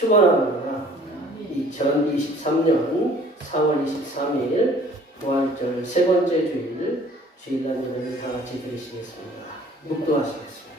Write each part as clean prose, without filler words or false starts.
축원합니다. 2023년 4월 23일 부활절 세 번째 주일 주일날 예배를 다 같이 드리시겠습니다. 묵도하시겠습니다.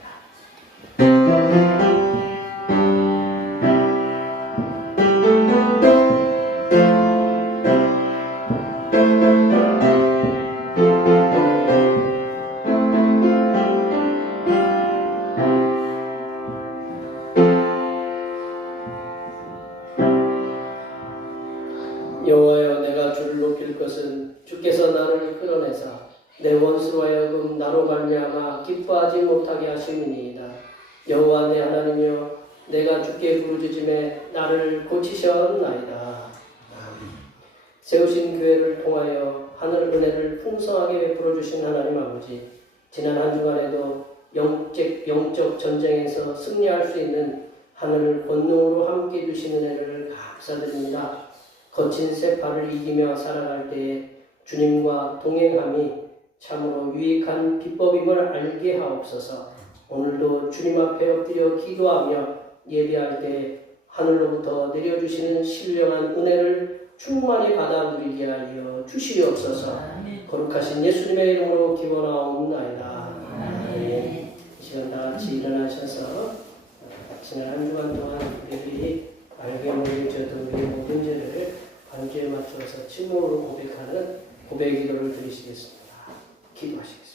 여호와여, 내가 주를 높일 것은 주께서 나를 끌어내사 내 원수로 하여금 나로 말미암아 기뻐하지 못하게 하심이니이다. 여호와 내 하나님이여, 내가 주께 부르짖음에 나를 고치셨나이다. 세우신 교회를 통하여 하늘 은혜를 풍성하게 베풀어 주신 하나님 아버지, 지난 한 주간에도 영적 전쟁에서 승리할 수 있는 하늘 권능으로 함께 주신 은혜를 감사드립니다. 거친 세파를 이기며 살아갈 때에 주님과 동행함이 참으로 유익한 비법임을 알게 하옵소서. 오늘도 주님 앞에 엎드려 기도하며 예배할 때 하늘로부터 내려주시는 신령한 은혜를 충만히 받아 누리게 하여 주시옵소서. 거룩하신 예수님의 이름으로 기원하옵나이다. 이 시간 다 같이 일어나셔서 지난 한 주간 동안 우리들이 알게 모르게 저도 우리의 모든 죄를 반주에 맞춰서 침묵으로 고백하는 고백 기도를 드리시겠습니다. 기도하시겠습니다.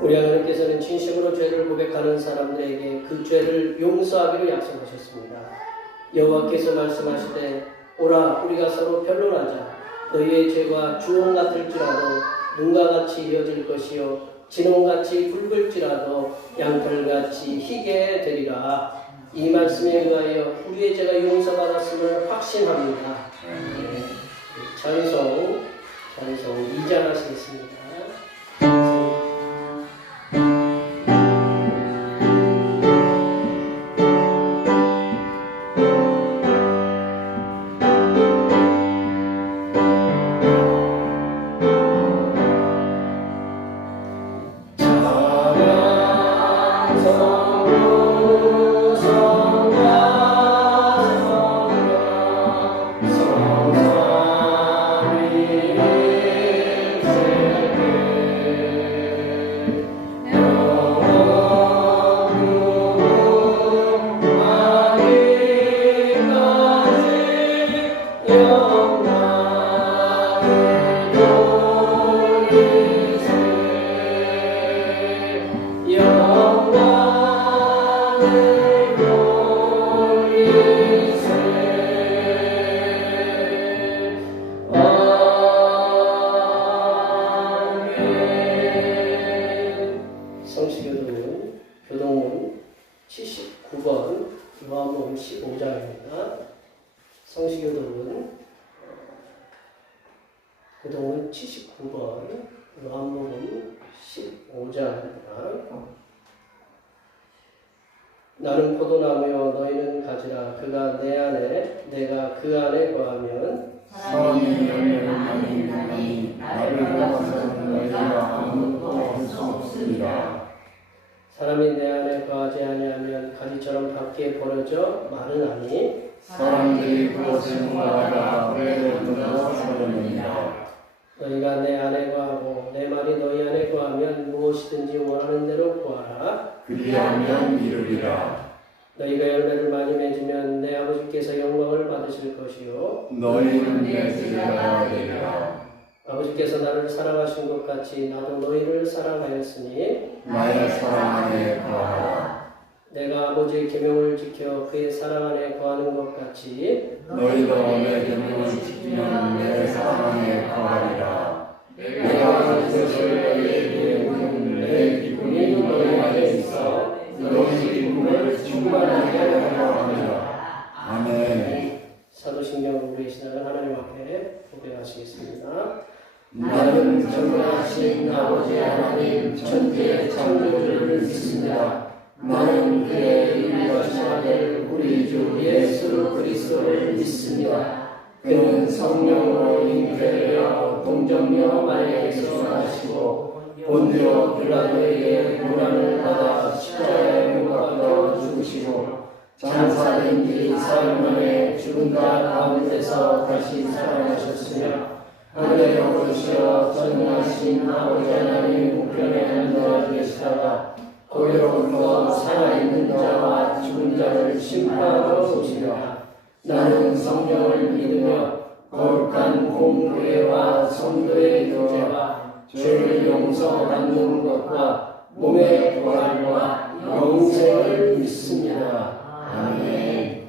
우리 하나님께서는 진심으로 죄를 고백하는 사람들에게 그 죄를 용서하기로 약속하셨습니다. 여호와께서 말씀하시되 오라 우리가 서로 변론하자. 너희의 죄가 주홍 같을지라도 눈과 같이 이어질 것이요 진홍같이 붉을지라도 양털같이 희게 되리라. 이 말씀에 의하여 우리의 죄가 용서받았음을 확신합니다. 찬송 2장 하시겠습니다. 교동문 79번 요한복음 15장입니다. 성시교동문 교동문 79번 요한복음 15장입니다. 나는 포도나무여 너희는 가지라. 그가 내 안에 내가 그 안에 거하면 사람이 열매를 많이 나니 나를 떠나서는 너희가 아무것도 얻을 수 없으리라. 사람이 내 안에 거하지 아니하면 가지처럼 밖에 버려져 마르나니 사람들이 그것을 모아다가 후회를 던져 버리느니라. 너희가 내 안에 거하고 내 말이 너희 안에 거하면 무엇이든지 원하는 대로 구하라. 그리하면 이루리라. 너희가 열매를 많이 맺으면 내 아버지께서 영광을 받으실 것이요 너희는 내 제자가 되리라. 아버지께서 나를 사랑하신 것 같이 나도 너희를 사랑하였으니 나의 사랑 안에 거하라. 내가 아버지의 계명을 지켜 그의 사랑 안에 거하는 것 같이 너희도 내 계명을 지키면 내 사랑 안에 거하리라. 내가 이것을 너희에게 이룬 내 기쁨이 너희 안에 있어 너희 기쁨을 충만하게 하려 함이라. 아멘. 사도신경 우리 신앙을 하나님 앞에 고백하시겠습니다. 나는 전능하신 아버지 하나님 천지의 창조주를 믿습니다. 나는 그의 유일하신 아들 우리 주 예수 그리스도를 믿습니다. 그는 성령으로 잉태되어 동정녀 마리아에서 나시고 본디오 빌라도에게 고난을 받아 십자가에 못 박혀 죽으시고 장사된 지 사흘 만에 죽은 자 가운데서 다시 살아나셨으며 하늘에 오르시어 전능하신 아버지 하나님 우편에 앉아 계시다가 거기로부터 살아있는 자와 죽은 자를 심판하러 오시리라. 나는 성령을 믿으며 거룩한 공교회와 성도의 교제와 죄를 용서받는 것과 몸의 부활과 영생을 믿습니다. 아멘.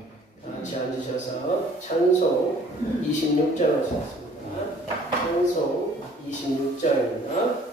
같이 앉으셔서 찬송 26장을 읽습니다. 찬송 26장입니다.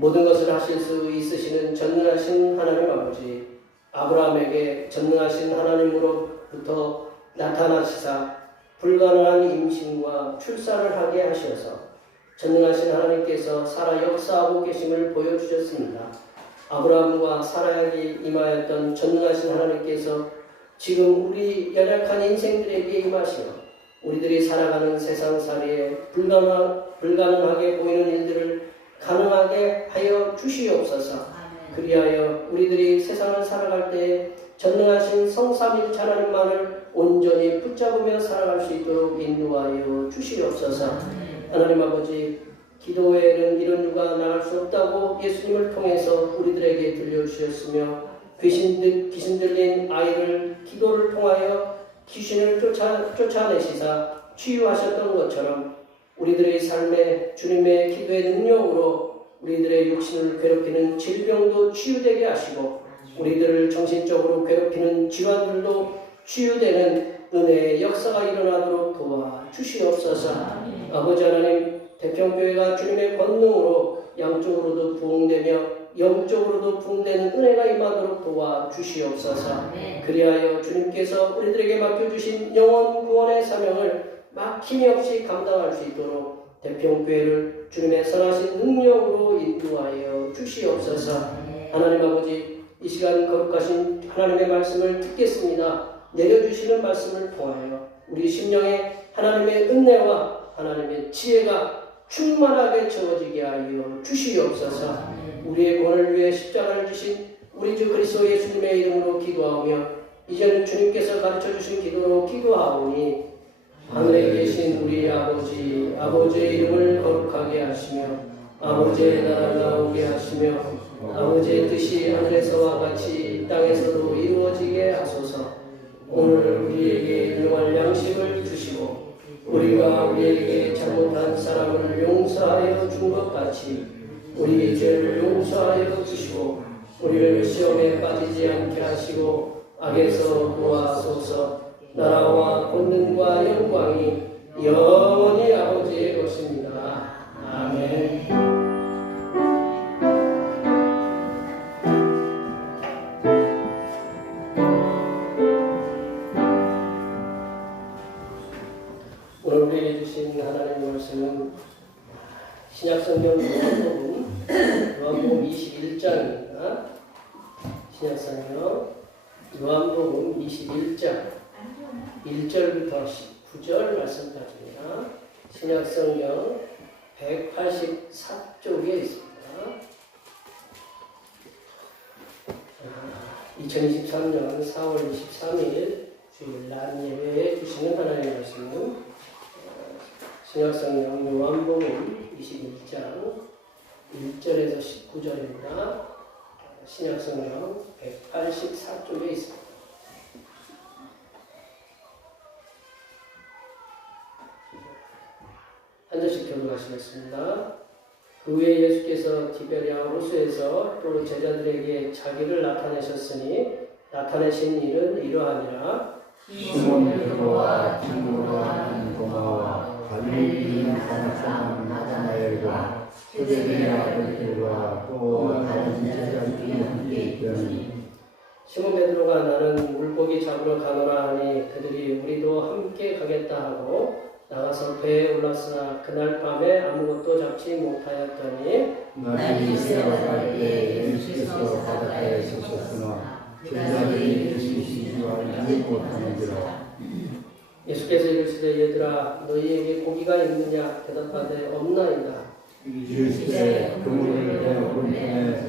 모든 것을 하실 수 있으시는 전능하신 하나님 아버지, 아브라함에게 전능하신 하나님으로부터 나타나시사 불가능한 임신과 출산을 하게 하셔서 전능하신 하나님께서 살아 역사하고 계심을 보여주셨습니다. 아브라함과 사라에게 임하였던 전능하신 하나님께서 지금 우리 연약한 인생들에게 임하시어 우리들이 살아가는 세상살이에 불가능하게 보이는 일들을 가능하게 하여 주시옵소서. 그리하여 우리들이 세상을 살아갈 때 전능하신 성삼일체 하나님만을 온전히 붙잡으며 살아갈 수 있도록 인도하여 주시옵소서. 하나님 아버지, 기도 외에는 이런 유가 나갈 수 없다고 예수님을 통해서 우리들에게 들려주셨으며 귀신 들린 아이를 기도를 통하여 귀신을 쫓아내시사 치유하셨던 것처럼 우리들의 삶에 주님의 기도의 능력으로 우리들의 육신을 괴롭히는 질병도 치유되게 하시고 우리들을 정신적으로 괴롭히는 질환들도 치유되는 은혜의 역사가 일어나도록 도와주시옵소서. 아버지 하나님, 대평교회가 주님의 권능으로 양쪽으로도 부흥되며 영적으로도 부흥되는 은혜가 임하도록 도와주시옵소서. 그리하여 주님께서 우리들에게 맡겨주신 영원 구원의 사명을 막힘이 없이 감당할 수 있도록 대평교회를 주님의 선하신 능력으로 인도하여 주시옵소서. 하나님 아버지, 이 시간 거룩하신 하나님의 말씀을 듣겠습니다. 내려주시는 말씀을 통하여 우리 심령에 하나님의 은혜와 하나님의 지혜가 충만하게 채워지게 하여 주시옵소서. 우리의 구원을 위해 십자가를 지신 우리 주 그리스도 예수님의 이름으로 기도하며 이제는 주님께서 가르쳐 주신 기도로 기도하오니 하늘에 계신 우리 아버지, 아버지의 이름을 거룩하게 하시며 아버지의 나라가 오게 하시며 아버지의 뜻이 하늘에서와 같이 이 땅에서도 이루어지게 하소서. 오늘 우리에게 일용할 양식을 주시고 우리가 우리에게 잘못한 사람을 용서하여 준 것 같이 우리의 죄를 용서하여 주시고 우리를 시험에 빠지지 않게 하시고 악에서 구하소서. 나라와 권능과 영광이 영원히 아버지의 것입니다. 아멘. 오늘 우리에게 주신 하나님의 말씀은 신약성경 요한복음 21장입니다. 신약성경 요한복음 21장 1절부터 19절 말씀까지입니다. 신약성경 184쪽에 있습니다. 2023년 4월 23일 주일날 예배에 주시는 하나님의 말씀은 신약성경 요한복음 21장 1절에서 19절입니다. 신약성경 184쪽에 있습니다. 한 절씩 교독하시겠습니다. 그 후에 예수께서 디베랴 호수에서 또 제자들에게 자기를 나타내셨으니 나타내신 일은 이러하니라. 시몬 베드로와 디모데와 하는 도마와 갈릴리 가나사람 나다나엘과 세베대의 아들 베드로와 또 다른 제자들이 함께 있더니 시몬 베드로가 나는 물고기 잡으러 가노라 하니 그들이 우리도 함께 가겠다 하고 나가서 배에 올랐으나 그날 밤에 아무것도 잡지 못하였더니 날이 새어갈 때 예수께서 바닷가에 서셨으나 제자들이 예수의 줄 알지 못하는지라. 예수께서 이르시되 얘들아 너희에게 고기가 있느냐 대답하되 없나이다. 예수께서 그물을 배 오른편에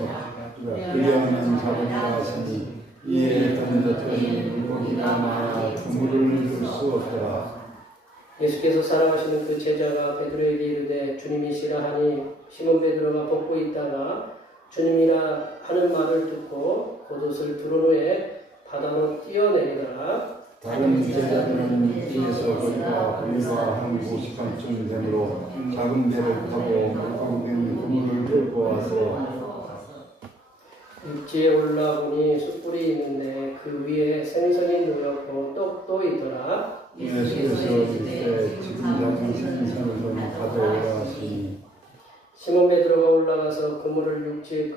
그리하면 잡으리라 하시니 이에 던졌더니 물고기가 많아 그물을 들 수 없더라. 예수께서 사랑하시는 그 제자가 베드로에게 이르되 주님이시라 하니 시몬 베드로가 벗고 있다가 주님이라 하는 말을 듣고 겉옷을 두른 후에 바다로 뛰어내리더라. 다른 제자들은 뒤에서 거기가 우리가 한 50칸쯤 되므로 작은 배를 타고 물고기는 그물을 끌고 와서 육지에 올라보니 숯불이 있는데 그 위에 생선이 놓였고 떡도 있더라. 예수께서 이르시되 지금 잡은 생선을 좀 가져오라 하시니 시몬 베드로가 올라가서 그물을 육지에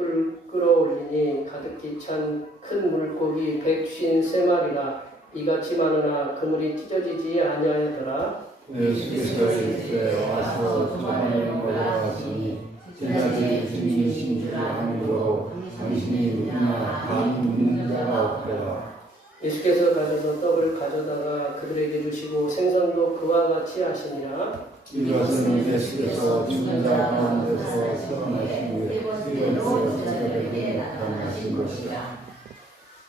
끌어올리니 가득히 찬 큰 물고기 153마리라 이같이 많으나 그물이 찢어지지 아니하였더라. 예수께서 이르시되 와서 저만을 먹으라 하시니 제자들이 주님이신 줄 아므로 당신이 누구나 감히 묻는 자가 없더라. 예수께서 가셔서 떡을 가져다가 그들에게 주시고 생선도 그와 같이 하시니라. 이것은 예수께서 죽은 자 가운데서 살아나신 후에 이것으로 제자들에게 나타나신 것이라.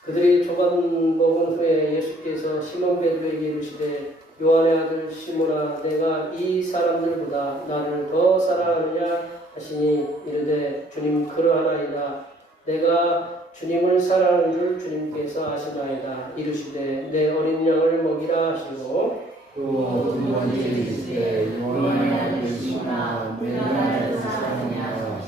그들이 조금 먹은 후에 예수께서 시몬 베드로에게 이르시되 요한의 아들 시몬아 내가 이 사람들보다 나를 더 사랑하느냐 하시니 이르되 주님 그러하나이다. 내가 주님을 사랑하는 줄 주님께서 아시나이다. 이르시되 내 어린 양을 먹이라 하시고 또 두 번째 이르시되 요한의 아들 시몬아 내가 나를 사랑하느냐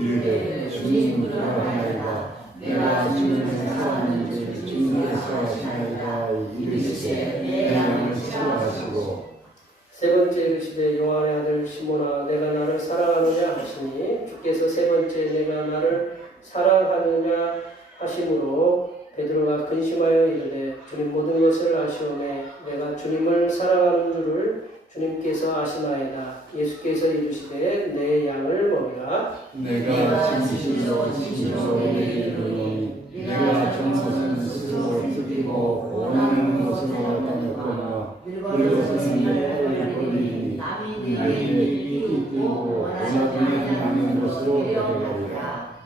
이르되 주님 그러하나이다. 내가 주님을 사랑하는 줄 주님께서 아시나이다. 이르시되 내 양을 치료하시고 세 번째 이르시되 요한의 아들 시몬아 내가 나를 사랑하느냐 하시니 주께서 세 번째 내가 나를 사랑하느냐 하심으로 베드로가 근심하여 이르되 주님 모든 것을 아시오매 내가 주님을 사랑하는 줄을 주님께서 아시나이다. 예수께서 이르시되 내 양을 먹이라. 내가 진실로 진실로 내게 이르노니 내가 정것은 스스로 즐기고 원하는 것으로 다녔거나 이것은 내 권리니 나에게 이익이 되고 원하지 않는 것으로 되리라.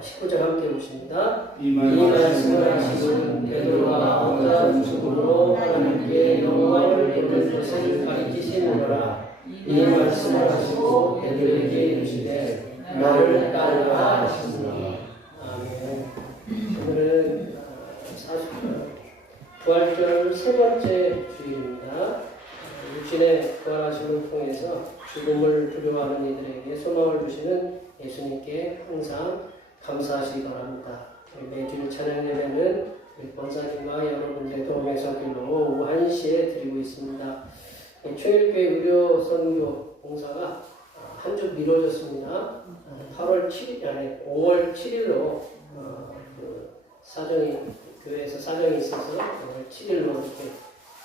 19절 함께 보십니다. 이 이 말씀을 하시는 베드로가 어떠한 죽음으로 하나님께 영광을 돌릴 것을 가리키시느니라. 이 말씀을 하시고 베드로에게 이르시되 나를 따르라 하시니라. 아멘. 오늘은 부활절 세 번째 주일입니다. 육신의 부활하심을 통해서 죽음을 두려워하는 이들에게 소망을 주시는 예수님께 항상 감사하시기 바랍니다. 매주일 찬양 예배는 우리 권사님과 여러분들의 도움에서 길로 오후 1시에 드리고 있습니다. 초일교회 의료 선교 공사가 한 주 미뤄졌습니다. 8월 7일, 아니 5월 7일로 교회에서 사정이 있어서 5월 7일로 이렇게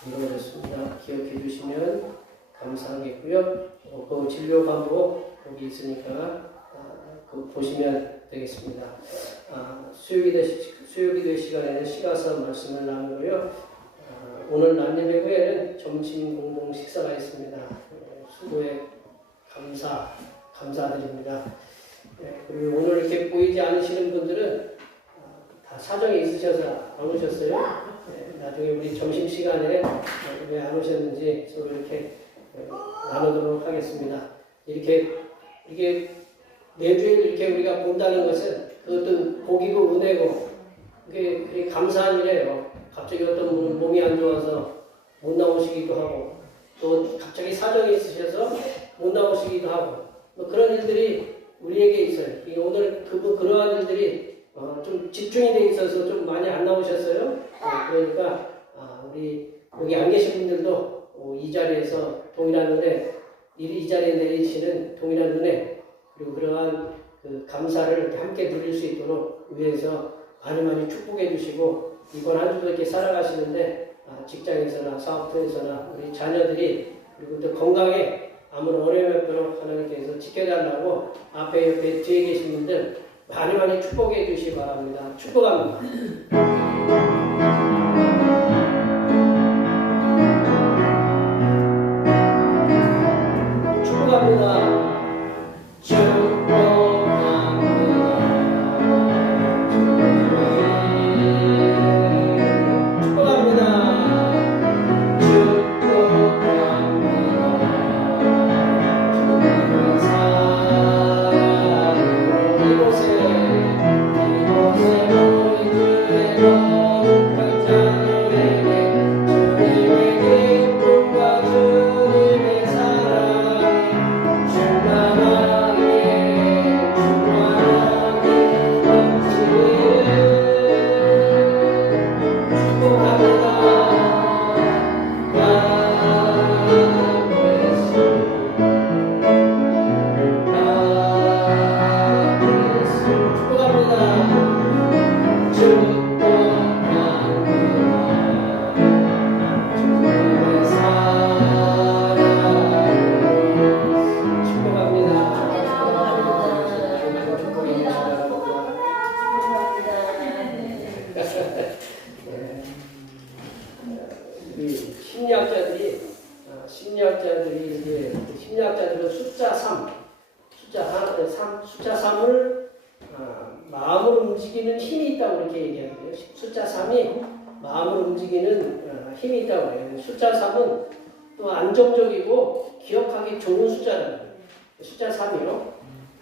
미뤄졌습니다. 기억해 주시면 감사하겠고요. 그 진료 반복 거기 있으니까 보시면 되겠습니다. 수요기도 시간에는 시가서 말씀을 나누고요. 오늘 남예배 후에는 점심 공동 식사가 있습니다. 수고에 감사드립니다. 그리고 오늘 이렇게 보이지 않으시는 분들은 다 사정이 있으셔서 안 오셨어요. 나중에 우리 점심 시간에 왜 안 오셨는지 서로 이렇게 나누도록 하겠습니다. 이게 매주에 이렇게 우리가 본다는 것은 그것도 복이고 은혜고 그게 감사한 일이에요. 갑자기 어떤 분은 몸이 안 좋아서 못 나오시기도 하고 또 갑자기 사정이 있으셔서 못 나오시기도 하고 뭐 그런 일들이 우리에게 있어요. 오늘 그러한 일들이 좀 집중이 돼 있어서 좀 많이 안 나오셨어요. 그러니까 우리 여기 안 계신 분들도 이 자리에서 동일한 은혜, 이 자리에 내리시는 동일한 은혜 그리고 그러한 감사를 함께 누릴 수 있도록 위해서 많이 축복해 주시고 이번 한 주도 이렇게 살아가시는데 직장에서나 사업터에서나 우리 자녀들이 그리고 또 건강에 아무런 어려움이 없도록 하나님께서 지켜달라고 앞에 옆에 뒤에 계신 분들 많이 축복해 주시기 바랍니다. 축복합니다. 축복합니다. 심리학자들은 숫자 3을 마음을 움직이는 힘이 있다고 이렇게 얘기하는데요. 숫자 3이 마음을 움직이는 힘이 있다고 해요. 숫자 3은 또 안정적이고 기억하기 좋은 숫자라는 거예요. 숫자 3이요.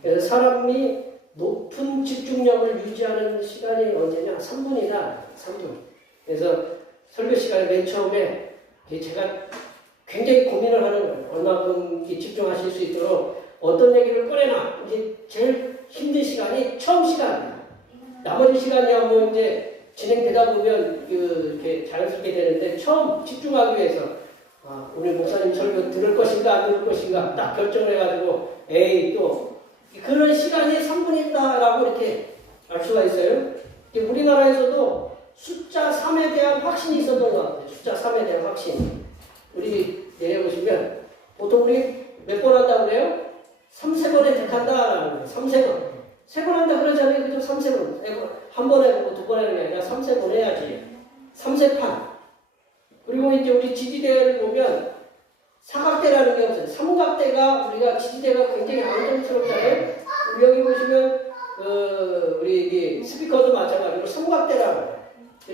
그래서 사람이 높은 집중력을 유지하는 시간이 언제냐? 3분이다. 3분. 그래서 설교 시간에 맨 처음에 제가 굉장히 고민을 하는 거예요. 얼마큼 집중하실 수 있도록 어떤 얘기를 꺼내나. 이제 제일 힘든 시간이 처음 시간이에요. 나머지 시간이야 뭐 이제 진행되다 보면 이렇게 자연스럽게 되는데 처음 집중하기 위해서 우리 목사님 설교 들을 것인가 안 들을 것인가 딱 결정을 해가지고 또 그런 시간이 3분이다라고 이렇게 알 수가 있어요. 우리나라에서도 숫자 3에 대한 확신이 있었던 것 같아요. 숫자 3에 대한 확신. 우리 내려보시면 보통 우리 몇 번 한다고 그래요? 3-4번에 택한다라는 거예요. 3-4번. 3번 한다 그러잖아요. 그죠? 3-4번. 한 번 해보고 2번 해보는 게 아니라 3-4번 해야지. 3세판. 그리고 이제 우리 지지대를 보면 사각대라는 게 없어요. 삼각대가 우리가 지지대가 굉장히 안정스럽잖아요. 여기 보시면 우리 이게 스피커도 마찬가지로 삼각대라고 해요.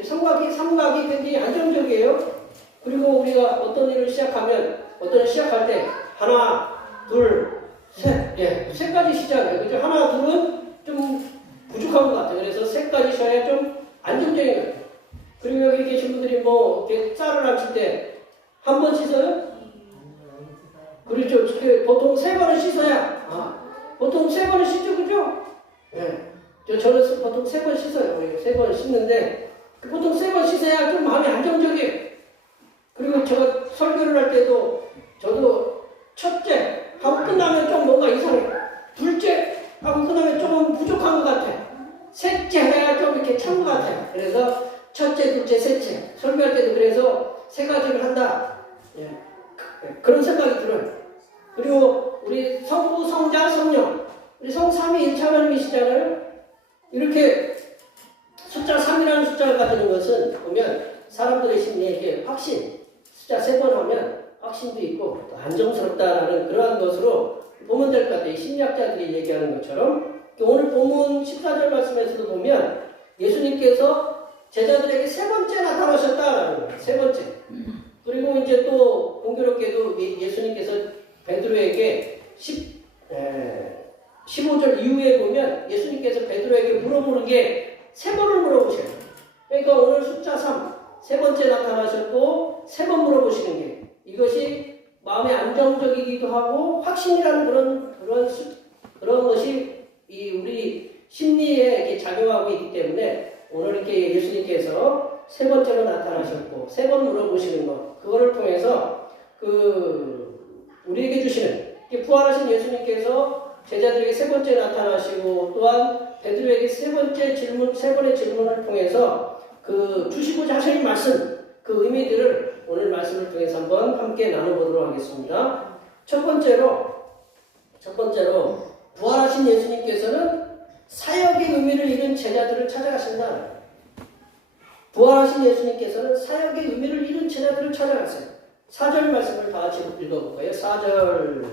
삼각이 굉장히 안정적이에요. 그리고 우리가 어떤 일을 시작하면 어떤 일 시작할 때 하나, 둘, 셋, 셋까지 시작해요. 그죠? 하나, 둘은 좀 부족한 것 같아요. 그래서 셋까지 쉬어야 좀 안정적인 것 같아요. 그리고 여기 계신 분들이 뭐 이렇게 쌀을 앉힐 때 한 번 씻어요? 그렇죠. 보통 3번은 씻어야. 보통 3번은 씻죠, 그죠? 저는 보통 3번 씻어요. 3번 씻는데 보통 3번 씻어야 좀 마음이 안정적이에요. 그리고 제가 설교를 할 때도 저도 첫째 하고 끝나면 좀 뭔가 이상해. 둘째 하고 끝나면 조금 부족한 것 같아. 셋째 해야 좀 이렇게 찬 것 같아요. 그래서 첫째, 둘째, 셋째 설교할 때도 그래서 3가지를 한다. 그런 생각이 들어요. 그리고 우리 성부, 성자, 성령 우리 성삼위 1차 하나님이시잖아요. 이렇게 숫자 3이라는 숫자를 가지는 것은 보면 사람들의 심리에 확신, 숫자 3번 하면 확신도 있고 또 안정스럽다라는 그러한 것으로 보면 될 것 같아요. 심리학자들이 얘기하는 것처럼 오늘 본문 14절 말씀에서도 보면 예수님께서 제자들에게 3번째 나타나셨다라는 거예요. 3번째. 그리고 이제 또 공교롭게도 예수님께서 베드로에게 15절 이후에 보면 예수님께서 베드로에게 물어보는 게 3번을 물어보셔요. 그러니까 오늘 숫자 3, 3번째 나타나셨고 3번 물어보시는 게 이것이 마음의 안정적이기도 하고 확신이라는 그런 것이 우리 심리에 이렇게 작용하고 있기 때문에 오늘 이렇게 예수님께서 3번째로 나타나셨고 3번 물어보시는 것 그거를 통해서 우리에게 주시는 부활하신 예수님께서 제자들에게 3번째 나타나시고 또한 베드로에게 3번째 질문, 3번의 질문을 통해서 주시고자 하시는 말씀 그 의미들을 오늘 말씀을 통해서 한번 함께 나눠보도록 하겠습니다. 첫 번째로 부활하신 예수님께서는 사역의 의미를 잃은 제자들을 찾아가신다. 부활하신 예수님께서는 사역의 의미를 잃은 제자들을 찾아갔어요. 4절 말씀을 다 같이 읽어볼 거예요. 4절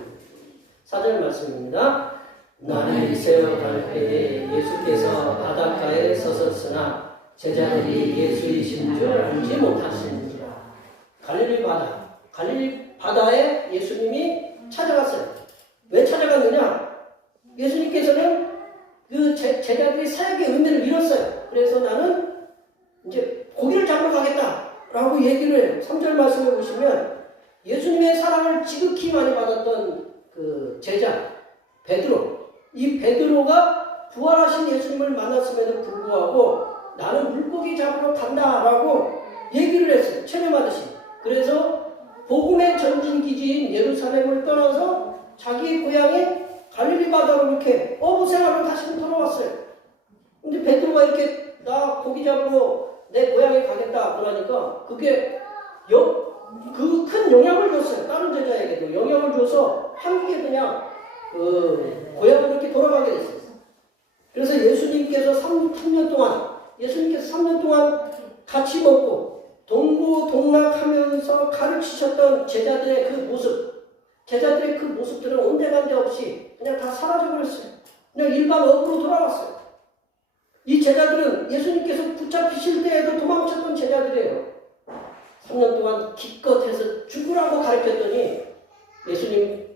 말씀입니다. 날이 새어갈 때에 예수께서 바닷가에 서섰으나 제자들이 예수이신 줄 알지 못하시니라. 갈릴리 바다에 예수님이 찾아갔어요. 왜 찾아갔느냐? 예수님께서는 그 제자들이 사역의 의미를 잃었어요. 그래서 나는 이제 고기를 잡으러 가겠다라고 얘기를 해요. 3절 말씀을 보시면 예수님의 사랑을 지극히 많이 받았던 그 제자 베드로, 이 베드로가 부활하신 예수님을 만났음에도 불구하고 나는 물고기 잡으러 간다라고 얘기를 했어요. 체념하듯이. 그래서 복음의 전진 기지인 예루살렘을 떠나서 자기 고향인 갈릴리 바다로 이렇게 어부 생활을 다시 돌아왔어요. 근데 베드로가 이렇게 나 고기 잡으러 내 고향에 가겠다 그러니까 그게 그 큰 영향을 줬어요. 다른 제자에게도 영향을 줘서 함께 그냥 고향으로 이렇게 돌아가게 됐어요. 그래서 예수님께서 3년 동안 같이 먹고 동고동락하면서 가르치셨던 제자들의 그 모습들은 온데간데 없이 그냥 다 사라져버렸어요. 그냥 일반 어부로 돌아왔어요. 이 제자들은 예수님께서 붙잡히실 때에도 도망쳤던 제자들이에요. 3년 동안 기껏 해서 죽으라고 가르쳤더니 예수님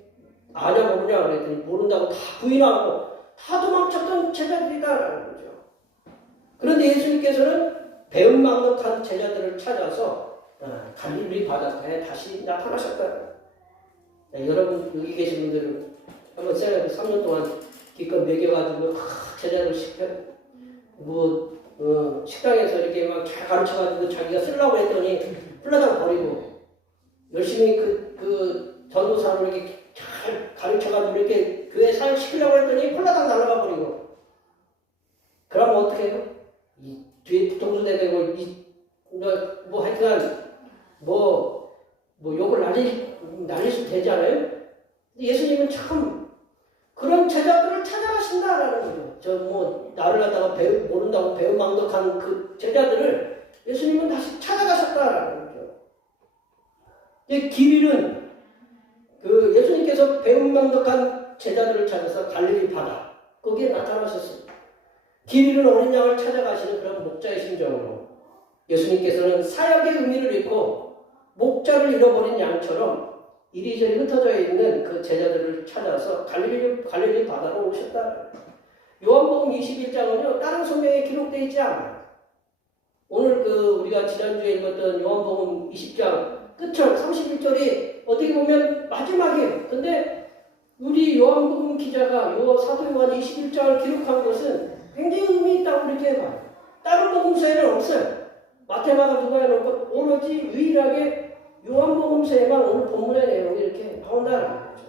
아냐 모르냐 그랬더니 모른다고 다 부인하고 다 도망쳤던 제자들이다라는 거죠. 그런데 예수님께서는 배은망덕한 제자들을 찾아서 갈릴리 바닷가에 다시 나타나셨다. 여러분 여기 계신 분들은 한번 생각해 3년 동안 기껏 먹여가지고 제자들 식당에서 이렇게 막 잘 가르쳐가지고 자기가 쓰려고 했더니 훌라당 버리고 열심히 그 전도사를 이렇게 잘 가르쳐가지고 이렇게 교회 사역시키려고 했더니 훌라당 날아가 버리고 그러면 어떻게 해요? 이 뒤에 뒤통수 대고 하여튼 뭐 욕을 날리셔도 되잖아요. 예수님은 참 그런 제자들을 찾아가신다라는 거죠. 저 뭐 나를 갖다가 모른다고 배은망덕한 그 제자들을 예수님은 다시 찾아가셨다라는 거죠. 이 길 그 예수님께서 배은망덕한 제자들을 찾아서 갈릴리 바다 거기에 나타나셨습니다. 길 잃은 어린 양을 찾아가시는 그런 목자의 심정으로 예수님께서는 사역의 의미를 잃고 목자를 잃어버린 양처럼 이리저리 흩어져 있는 그 제자들을 찾아서 갈릴리 바다로 오셨다. 요한복음 21장은요 다른 성경에 기록되어 있지 않아요. 오늘 우리가 지난주에 읽었던 요한복음 20장 끝절 31절이 어떻게 보면 마지막이에요. 근데 우리 요한복음 기자가 사도 요한 21장을 기록한 것은 굉장히 의미 있다고 이렇게 봐요. 다른 복음서에는 없어요. 마태마가 누가 해놓고 오로지 유일하게 요한복음서에만 오늘 본문의 내용이 이렇게 나온다는 거죠.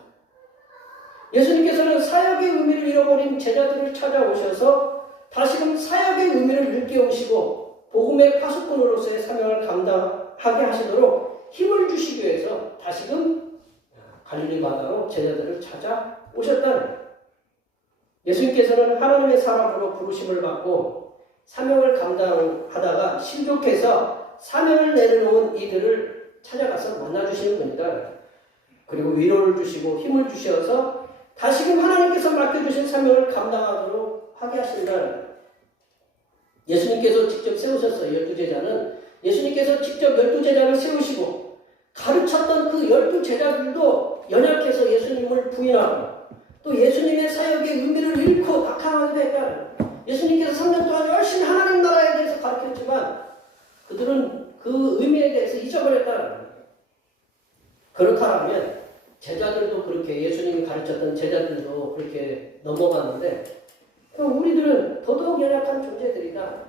예수님께서는 사역의 의미를 잃어버린 제자들을 찾아오셔서 다시금 사역의 의미를 일깨우시고 복음의 파수꾼으로서의 사명을 감당하게 하시도록 힘을 주시기 위해서 다시금 갈릴리 바다로 제자들을 찾아오셨다는 거예요. 예수님께서는 하나님의 사람으로 부르심을 받고 사명을 감당하다가 실족해서 사명을 내려놓은 이들을 찾아가서 만나주시는 분이다. 그리고 위로를 주시고 힘을 주셔서 다시금 하나님께서 맡겨주신 사명을 감당하도록 하게 하신다. 예수님께서 직접 세우셨어요. 12제자는 예수님께서 직접 12제자를 세우시고 가르쳤던 그 12제자들도 연약해서 예수님을 부인하고 또 예수님의 사역의 의미를 잃고 낙항하게 됐다. 예수님께서 3년 동안 열심히 하나님 나라에 대해서 가르쳤지만 그들은 그 의미에 대해서 잊어버렸다. 그렇다면 제자들도 그렇게 예수님이 가르쳤던 제자들도 그렇게 넘어갔는데 그럼 우리들은 더더욱 연약한 존재들이다.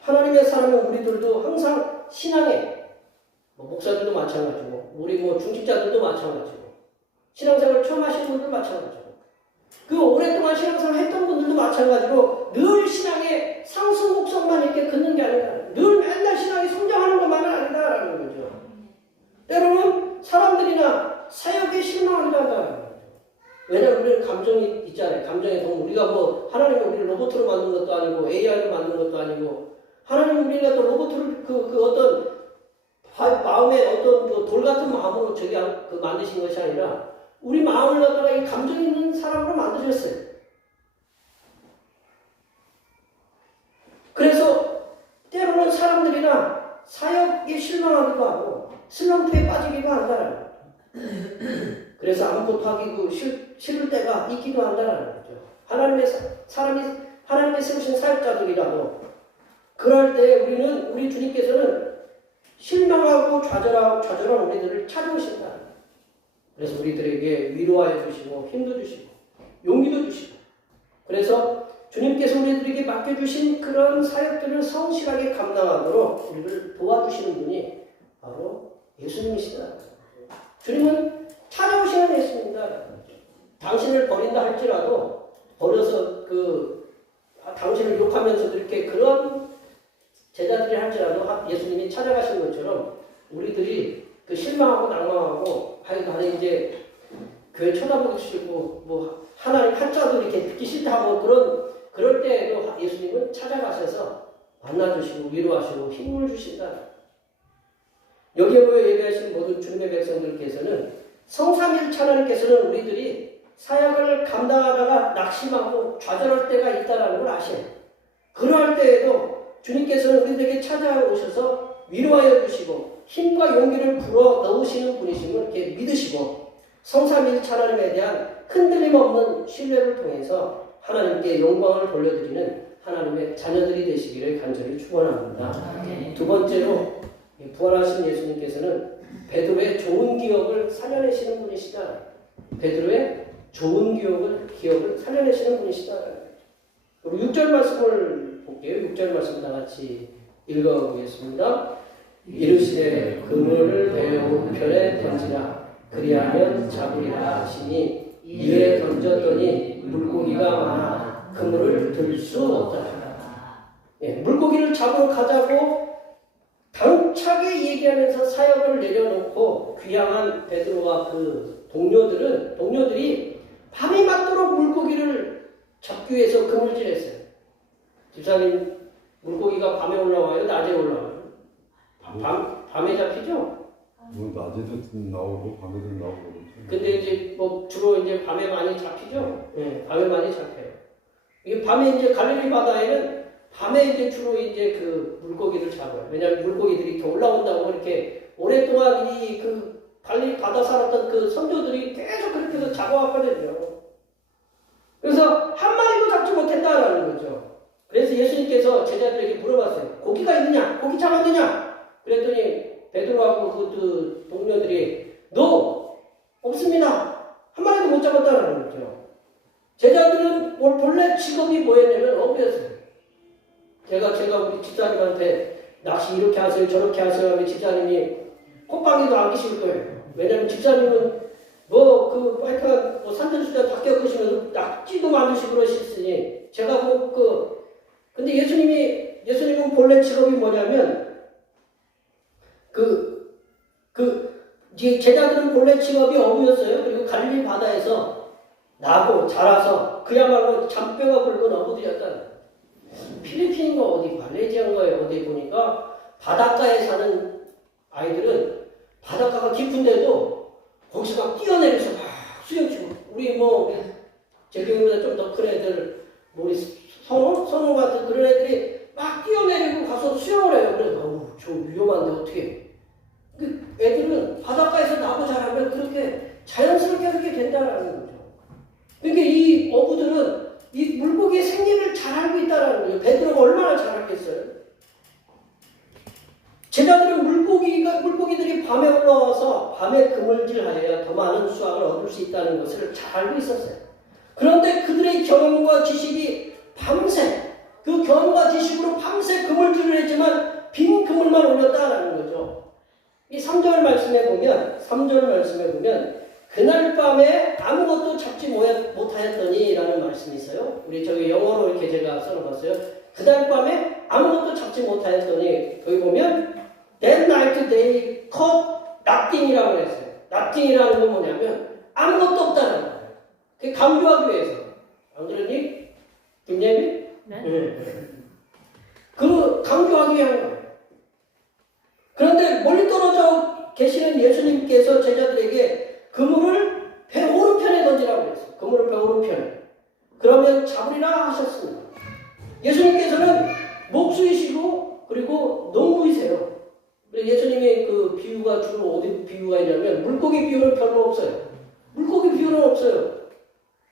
하나님의 사람은 우리들도 항상 신앙에 목사들도 마찬가지고 우리 중직자들도 마찬가지고 신앙생활 처음 하시는 분들도 마찬가지고 그 오랫동안 신앙생활 했던 분들도 마찬가지로 늘 신앙의 상승 곡선만 이렇게 긋는 게 아니라 늘 맨날 신앙이 성장하는 것만은 아니다라는 거죠. 때로는 사람들이나 사역에 실망하기도 한다는 거죠. 왜냐하면 우리는 감정이 있잖아요. 감정의 동물. 우리가 하나님이 우리를 로봇으로 만든 것도 아니고 AI로 만든 것도 아니고 하나님이 우리가 또 로봇을 어떤 마음에 어떤 돌 같은 마음으로 만드신 것이 아니라 우리 마음을 갖다가 이 감정 있는 사람으로 만드셨어요. 그래서 때로는 사람들이나 사역에 실망하기도 하고 슬럼프에 빠지기도 한다는 거예요. 그래서 아무것도 하기 싫을 때가 있기도 한다는 거죠. 하나님의 세우신 사역자들이라도 그럴 때 우리 주님께서는 실망하고 좌절한 우리들을 찾아오신다. 그래서 우리들에게 위로하여 주시고 힘도 주시고 용기도 주시고 그래서 주님께서 우리들에게 맡겨주신 그런 사역들을 성실하게 감당하도록 우리를 도와주시는 분이 바로 예수님이시다. 주님은 찾아오시는 예수입니다. 당신을 버린다 할지라도 버려서 당신을 욕하면서도 이렇게 그런 제자들이 할지라도 예수님이 찾아가신 것처럼 우리들이 실망하고 낭망하고 나는 이제 교회 쳐다보기 싫고 하나님 한자도 이렇게 듣기 싫다고 그럴 때에도 예수님은 찾아가셔서 만나주시고 위로하시고 힘을 주신다. 여기에 모여 예배하신 모든 주님의 백성들께서는 성삼일체 하나님께서는 우리들이 사역을 감당하다가 낙심하고 좌절할 때가 있다는 걸 아셔요. 그러할 때에도 주님께서는 우리들에게 찾아오셔서 위로하여 주시고 힘과 용기를 불어 넣으시는 분이심을 이렇게 믿으시고 성삼일체 하나님에 대한 흔들림 없는 신뢰를 통해서 하나님께 영광을 돌려드리는 하나님의 자녀들이 되시기를 간절히 축원합니다. 두 번째로 부활하신 예수님께서는 베드로의 좋은 기억을 살려내시는 분이시다. 베드로의 좋은 기억을 살려내시는 분이시다. 우리 6절 말씀을 볼게요. 6절 말씀 다 같이 읽어보겠습니다. 이르시되 그물을 배우 편에 던지라 그리하면 잡으리라 하시니 이에 던졌더니 물고기가 많아 그물을 들 수 없다. 물고기를 잡으러 가자고 영차게 얘기하면서 사역을 내려놓고 귀향한 베드로와 그 동료들이 밤이 맞도록 물고기를 잡기 위해서 그물질했어요. 집사님, 물고기가 밤에 올라와요? 낮에 올라와요? 밤에 잡히죠? 뭐 낮에도 나오고 밤에도 나오고. 근데 이제 뭐 주로 이제 밤에 많이 잡히죠? 네, 밤에 많이 잡혀요. 이게 밤에 이제 갈릴리 바다에는 밤에 이제 주로 이제 그 물고기를 잡아요. 왜냐하면 물고기들이 이렇게 올라온다고 이렇게 오랫동안 이 그 갈릴리 바다 살았던 그 선조들이 계속 그렇게 해서 잡아왔거든요. 그래서 한 마리도 잡지 못했다라는 거죠. 그래서 예수님께서 제자들에게 물어봤어요. 고기가 있느냐? 고기 잡았느냐? 그랬더니 베드로하고 그 동료들이 너 없습니다. 한 마리도 못 잡았다라는 거죠. 제자들은 본래 직업이 뭐였냐면 어부였어요. 제가 우리 집사님한테 낚시 이렇게 하세요 저렇게 하세요 하면 집사님이 콧방귀도 안 끼실 거예요. 왜냐면 집사님은 하여튼 산전수전 다 겪으시면서 낙지도 만드시고 그러셨으니 제가 근데 예수님은 본래 직업이 뭐냐면 제자들은 본래 직업이 어부였어요. 그리고 갈릴리 바다에서 나고 자라서 그야말로 잔뼈가 굵은 어부들이었다. 필리핀인가 어디 말레이시아인가에 어디 보니까 바닷가에 사는 아이들은 바닷가가 깊은데도 거기서 막 뛰어내려서 막 수영치고 우리 제 경우보다 좀 더 큰 애들 우리 선호 같은 그런 애들이 막 뛰어내리고 가서 수영을 해요. 그래서 저 위험한데 어떻게 그 애들은 바닷가에서 나고 자라면 그렇게 자연스럽게 그렇게 된다는 거죠. 그러니까 이 어부들은 이 물고기의 생리를 잘 알고 있다는 거예요. 베드로가 얼마나 잘 알겠어요. 제자들은 물고기들이 밤에 올라와서 밤에 그물질하여야 더 많은 수확을 얻을 수 있다는 것을 잘 알고 있었어요. 그런데 그들의 경험과 지식이 밤새 그 경험과 지식으로 밤새 그물질을 했지만 빈 그물만 올렸다라는 거죠. 이 3절 말씀에 보면 그날 밤에 아무것도 잡지 못하였더니 라는 말씀이 있어요. 우리 저기 영어로 이렇게 제가 써놓았어요. 그날 밤에 아무것도 잡지 못하였더니 여기 보면 That night they caught nothing이라고 했어요. nothing이라는 건 뭐냐면 아무것도 없다는 거예요. 그게 강조하기 위해서. 안 그러니? 김예미? 네. 그 강조하기 위한 거예요. 그런데 멀리 떨어져 계시는 예수님께서 제자들에게 그물을 배 오른편에 던지라고 했어요. 그물을 배 오른편에. 그러면 잡으리라 하셨습니다. 예수님께서는 목수이시고 그리고 농부이세요. 예수님의 그 비유가 주로 어디 비유가 있냐면 물고기 비유는 별로 없어요. 물고기 비유는 없어요.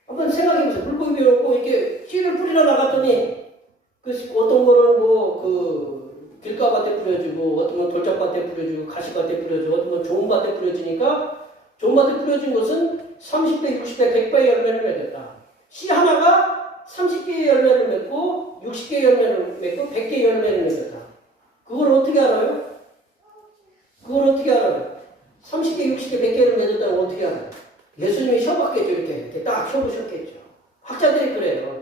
한번 생각해보세요. 물고기 비유 없고 이렇게 씨를 뿌리러 나갔더니 어떤 거는 길가밭에 뿌려주고 어떤 건 돌짝밭에 뿌려주고 가시밭에 뿌려주고 어떤 건 좋은 밭에 뿌려주니까 좋은 밭에 뿌려준 것은 30배, 60배, 100배의 열매를 맺었다. 씨 하나가 30개의 열매를 맺고 60개의 열매를 맺고 100개의 열매를 맺었다. 그걸 어떻게 알아요? 30개, 60개, 100개를 맺었다는 걸 어떻게 알아요? 예수님이 쉬어봤겠죠. 이렇게 딱 쉬어보셨겠죠. 학자들이 그래요.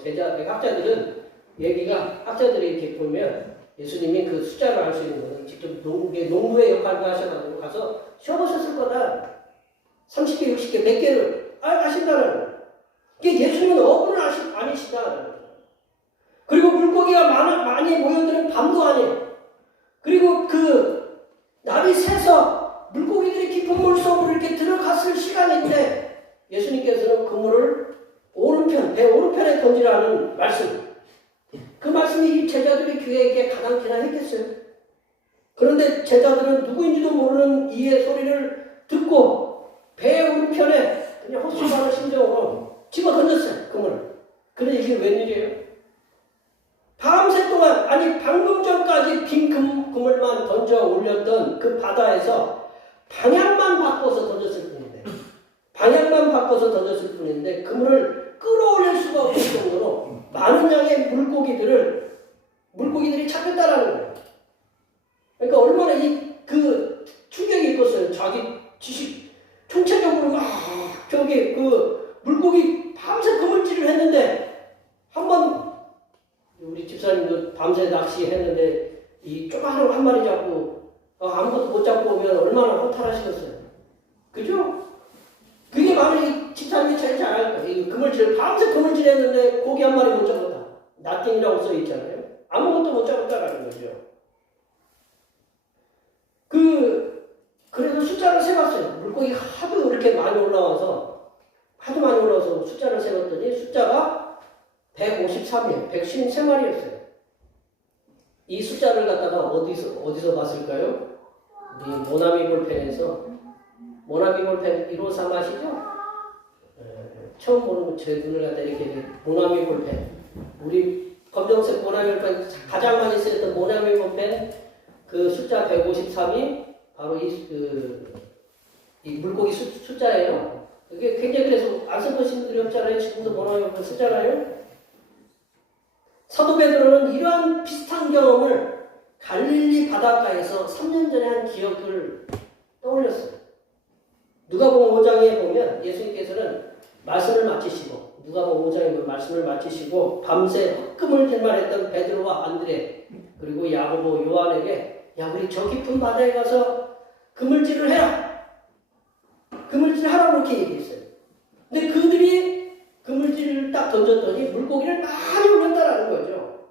학자들이 이렇게 보면 예수님이 그 숫자를 알 수 있는 거는 직접 농부의 역할을 하셔가지고 가서 쉬어보셨을 거다. 30개, 60개, 100개를 아신다는 거예요. 예수님은 어부는 아니시다. 그리고 물고기가 많이 모여드는 밤도 아니에요. 그리고 날이 새서 물고기들이 깊은 물속으로 이렇게 들어갔을 시간인데 예수님께서는 그물을 배 오른편에 던지라는 말씀. 그 말씀이 이 제자들의 교회에게 가당키나 했겠어요. 그런데 제자들은 누구인지도 모르는 이의 소리를 듣고 배 오른편에 그냥 헛수고하는 심정으로 집어 던졌어요. 그물을. 그런데 이게 웬일이에요? 밤새 동안 방금 전까지 빈 그물만 던져 올렸던 그 바다에서 방향만 바꿔서 던졌을 뿐인데 그물을 끌어올릴 수가 없을 정도로 많은 양의 물고기들이 잡혔다라는 거예요. 그러니까 얼마나 충격이 있겠어요. 자기 지식 총체적으로 물고기 밤새 그물질을 했는데 한번 우리 집사님도 밤새 낚시했는데 이 조그마한 한 마리 잡고 아무것도 못 잡고 오면 얼마나 허탈하시겠어요. 그죠? 그게 바로 이 집사님이 제일 잘할 거예요. 밤새 그물질 했는데 고기 한 마리 못 잡았다. 나띵이라고 써 있잖아요. 아무것도 못 잡았다라는 거죠. 그래도 숫자를 세봤어요. 물고기가 하도 이렇게 많이 올라와서 숫자를 세봤더니 숫자가 153이에요. 153마리였어요. 이 숫자를 갖다가 어디서 봤을까요? 우리 모나미 볼펜에서, 모나미 볼펜 153 아시죠? 처음 보는 제 눈을 갖다 이렇게 모나미 볼펜, 우리 검정색 모나미 볼펜 가장 많이 쓰였던 모나미 볼펜 그 숫자 153이 바로 이 물고기 숫자예요. 그게 굉장히 그래서 안 써보신 분들이 없잖아요. 지금도 모나미 볼펜 쓰잖아요. 사도 베드로는 이러한 비슷한 경험을 갈릴리 바닷가에서 3년 전에 한 기억을 떠올렸어요. 누가복음 5장에 보면 예수님께서는 말씀을 마치시고, 누가복음 5장에 말씀을 마치시고 밤새 헛금을 질만했던 베드로와 안드레 그리고 야고보 요한에게 야 우리 저 깊은 바다에 가서 그물질을 해라. 그물질 하라고 이렇게 얘기했어요. 근데 그들이 그물질을 딱 던졌더니 물고기를 많이 올렸다라는 거죠.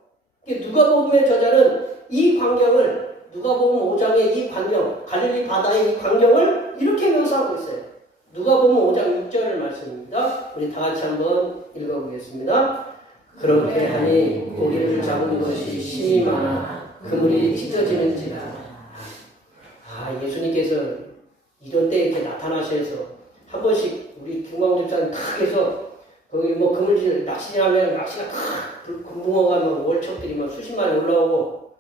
누가복음의 저자는 이 광경을, 누가복음 5장의 이 광경, 갈릴리 바다의 이 광경을 이렇게 묘사하고 있어요. 누가복음 5장 6절 말씀입니다. 우리 다 같이 한번 읽어보겠습니다. 그렇게 하니 고기를 잡은 것이 심히 많아 그물이 찢어지는지라. 예수님께서 이런 때 이렇게 나타나셔서 한 번씩 우리 김광 집사님 탁 해서 거기 뭐 그물질 낚시하면 낚시가 탁 붕어가 막 월척들이 막 수십 마리 올라오고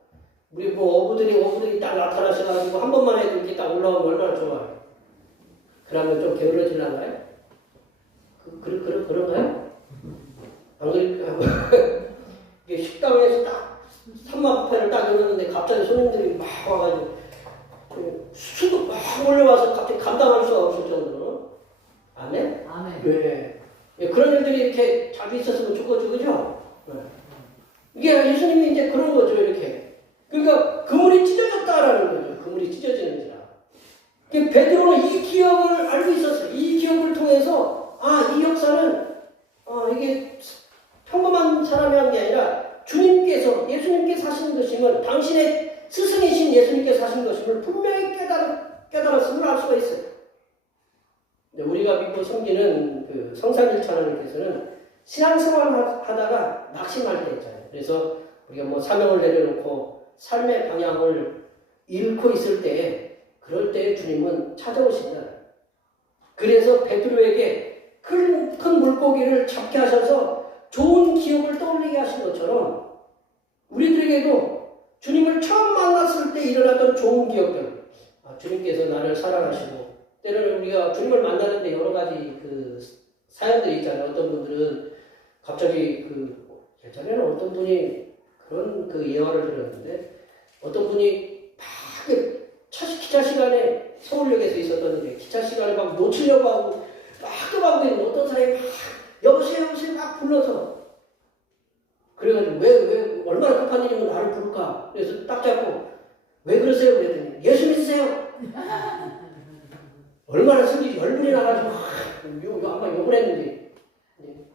우리 뭐 어부들이 딱 나타나셔가지고 한 번만 해도 이렇게 딱 올라오면 얼마나 좋아요. 그러면 좀 게으러질라나요? 그런가요? 안 그럴까요? 이게 식당에서 딱 삼마부페를 딱 열었는데 갑자기 손님들이 막 와가지고 수도 막 올려와서 갑자기 감당할 수가 없을 정도로. 아멘? 아멘. 네. 그런 일들이 이렇게 자주 있었으면 좋겠죠, 그죠? 네. 이게 예수님이 이제 그런 거죠, 이렇게. 그러니까 그물이 찢어졌다라는 거죠. 그물이 찢어지는지라. 베드로는 이 기억을 알고 있었어요. 이 기억을 통해서 이 역사는 이게 평범한 사람이 한 게 아니라 주님께서, 예수님께서 하신 것임을, 당신의 스승이신 예수님께서 하신 것임을 분명히 깨달았음을 알 수가 있어요. 우리가 믿고 섬기는 그 성삼일체 하나님께서는 신앙생활 하다가 낙심할 때 있잖아요. 그래서 우리가 뭐 사명을 내려놓고 삶의 방향을 잃고 있을 때, 그럴 때 주님은 찾아오신다. 그래서 베드로에게 큰 물고기를 잡게 하셔서 좋은 기억을 떠올리게 하신 것처럼 우리들에게도 주님을 처음 만났을 때 일어났던 좋은 기억들, 주님께서 나를 사랑하시고, 때로는 우리가 주님을 만나는데 여러 가지 그 사연들이 있잖아요. 어떤 분들은 갑자기 예전에는 어떤 분이 그런 예화를 들었는데, 어떤 분이 막 기차 시간에 서울역에서 있었던 일이에요. 기차 시간에 막 놓치려고 하고 막 떠가고 있는 어떤 사람이 막 여보세요 막 불러서, 그래가지고 왜 얼마나 급한 일이면 나를 부를까? 그래서 딱 잡고 왜 그러세요? 그랬더니 예수 믿으세요. 얼마나 성질이 열불이 나가지고 아마 욕을 했는데,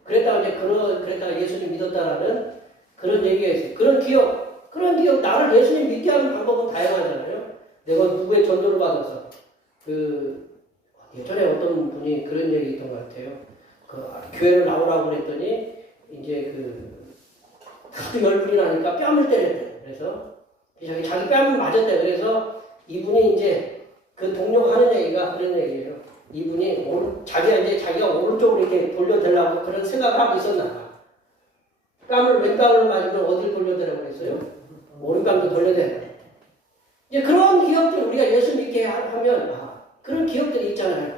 그랬다가 예수님 믿었다라는 그런 얘기가 있어요. 그런 기억, 나를 예수님 믿게 하는 방법은 다양하잖아요. 내가 누구의 전도를 받아서, 예전에 어떤 분이 그런 얘기 있던 것 같아요. 교회를 나오라고 그랬더니, 이제 하도 열불이 나니까 뺨을 때렸대. 그래서, 자기 뺨을 맞았대. 그래서 이분이 이제 그 동료가 하는 얘기가 그런 얘기예요. 이분이 자기가 오른쪽으로 이렇게 돌려대려고 그런 생각을 하고 있었나 봐. 왼뺨을 맞으면 어딜 돌려대라고 그랬어요? 오른뺨도 돌려대. 이제 그런 기억들, 우리가 예수 믿게 하면, 그런 기억들이 있잖아요.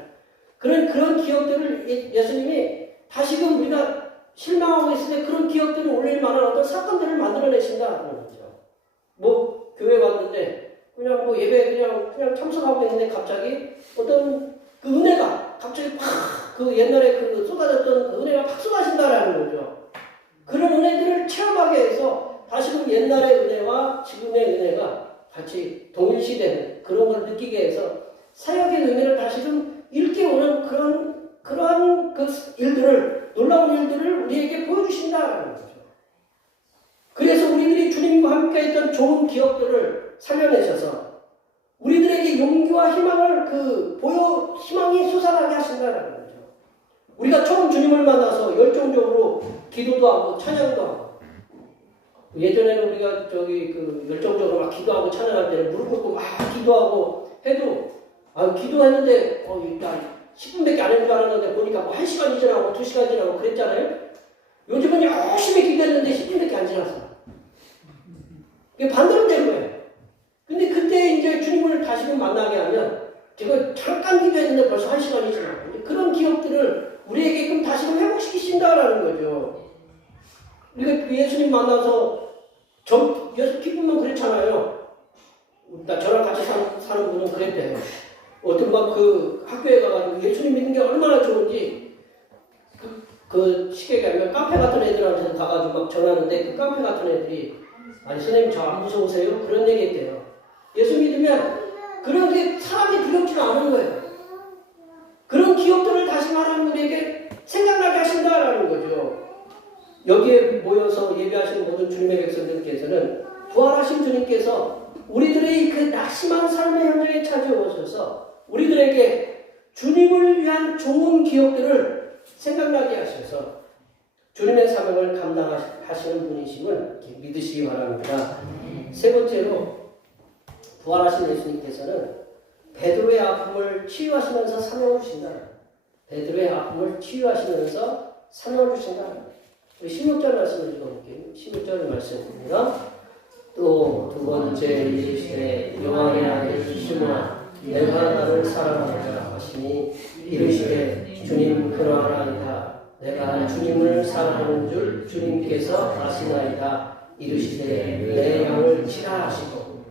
그런 기억들을 예수님이 다시금 우리가 실망하고 있을 때 그런 기억들을 올릴 만한 어떤 사건들을 만들어내신다는 거죠. 뭐, 교회 왔는데, 그냥 예배 그냥 참석하고 있는데 갑자기 어떤 은혜가 갑자기 팍, 옛날에 쏟아졌던 은혜가 팍 쏟아진다라는 거죠. 그런 은혜들을 체험하게 해서 다시금 옛날의 은혜와 지금의 은혜가 같이 동일시되는 그런 걸 느끼게 해서 사역의 의미를 다시금 일깨우는 그러한 그 일들을, 놀라운 일들을 우리에게 보여주신다는 거죠. 그래서 우리들이 주님과 함께 했던 좋은 기억들을 살려내셔서 우리들에게 용기와 희망을 희망이 솟아나게 하신다는 거죠. 우리가 처음 주님을 만나서 열정적으로 기도도 하고 찬양도 하고, 예전에는 우리가 열정적으로 막 기도하고 찬양할 때는 무릎 꿇고 막 기도하고 해도, 기도했는데, 일단 10분밖에 안 했는 줄 알았는데 보니까 뭐 1시간이 지나고 2시간 지나고 그랬잖아요. 요즘은 열심히 기도했는데 10분밖에 안 지났어. 이게 반대로 된 거예요. 근데 그때 이제 주님을 다시금 만나게 하면, 제가 잠깐 기도했는데 벌써 1시간이 지나고, 그런 기억들을 우리에게 다시금 회복시키신다라는 거죠. 우리가 예수님 만나서 기쁘면 그렇잖아요. 저랑 같이 사는 분은 그랬대요. 어떤 학교에 가가지고 예수님 믿는 게 얼마나 좋은지, 그 시계에 가면 카페 같은 애들한테 가가지고 막 전하는데, 그 카페 같은 애들이, 아니 선생님 저 안 무서우세요? 그런 얘기 했대요. 예수 믿으면 그런 게 사람이 두렵지가 않은 거예요. 그런 기억들을 다시 하나님 우리에게 생각나게 하신다라는 거죠. 여기에 모여서 예배하시는 모든 주님의 백성들께서는 부활하신 주님께서 우리들의 그 낙심한 삶의 현장에 찾아오셔서 우리들에게 주님을 위한 좋은 기억들을 생각나게 하셔서 주님의 사명을 감당하시는 분이심을 믿으시기 바랍니다. 세 번째로, 부활하신 예수님께서는 베드로의 아픔을 치유하시면서 사명을 주신다. 베드로의 아픔을 치유하시면서 사명을 주신다. 우리 16절 말씀을 읽어볼게요. 16절 말씀입니다. 또 두 번째 이르시되 요한의 아들 시몬아 내가 나를 사랑하노라 하시니 이르시되 주님 그러하나이다. 내가 주님을 사랑하는 줄 주님께서 아시나이다. 이르시되 내 양을 치라 하시고,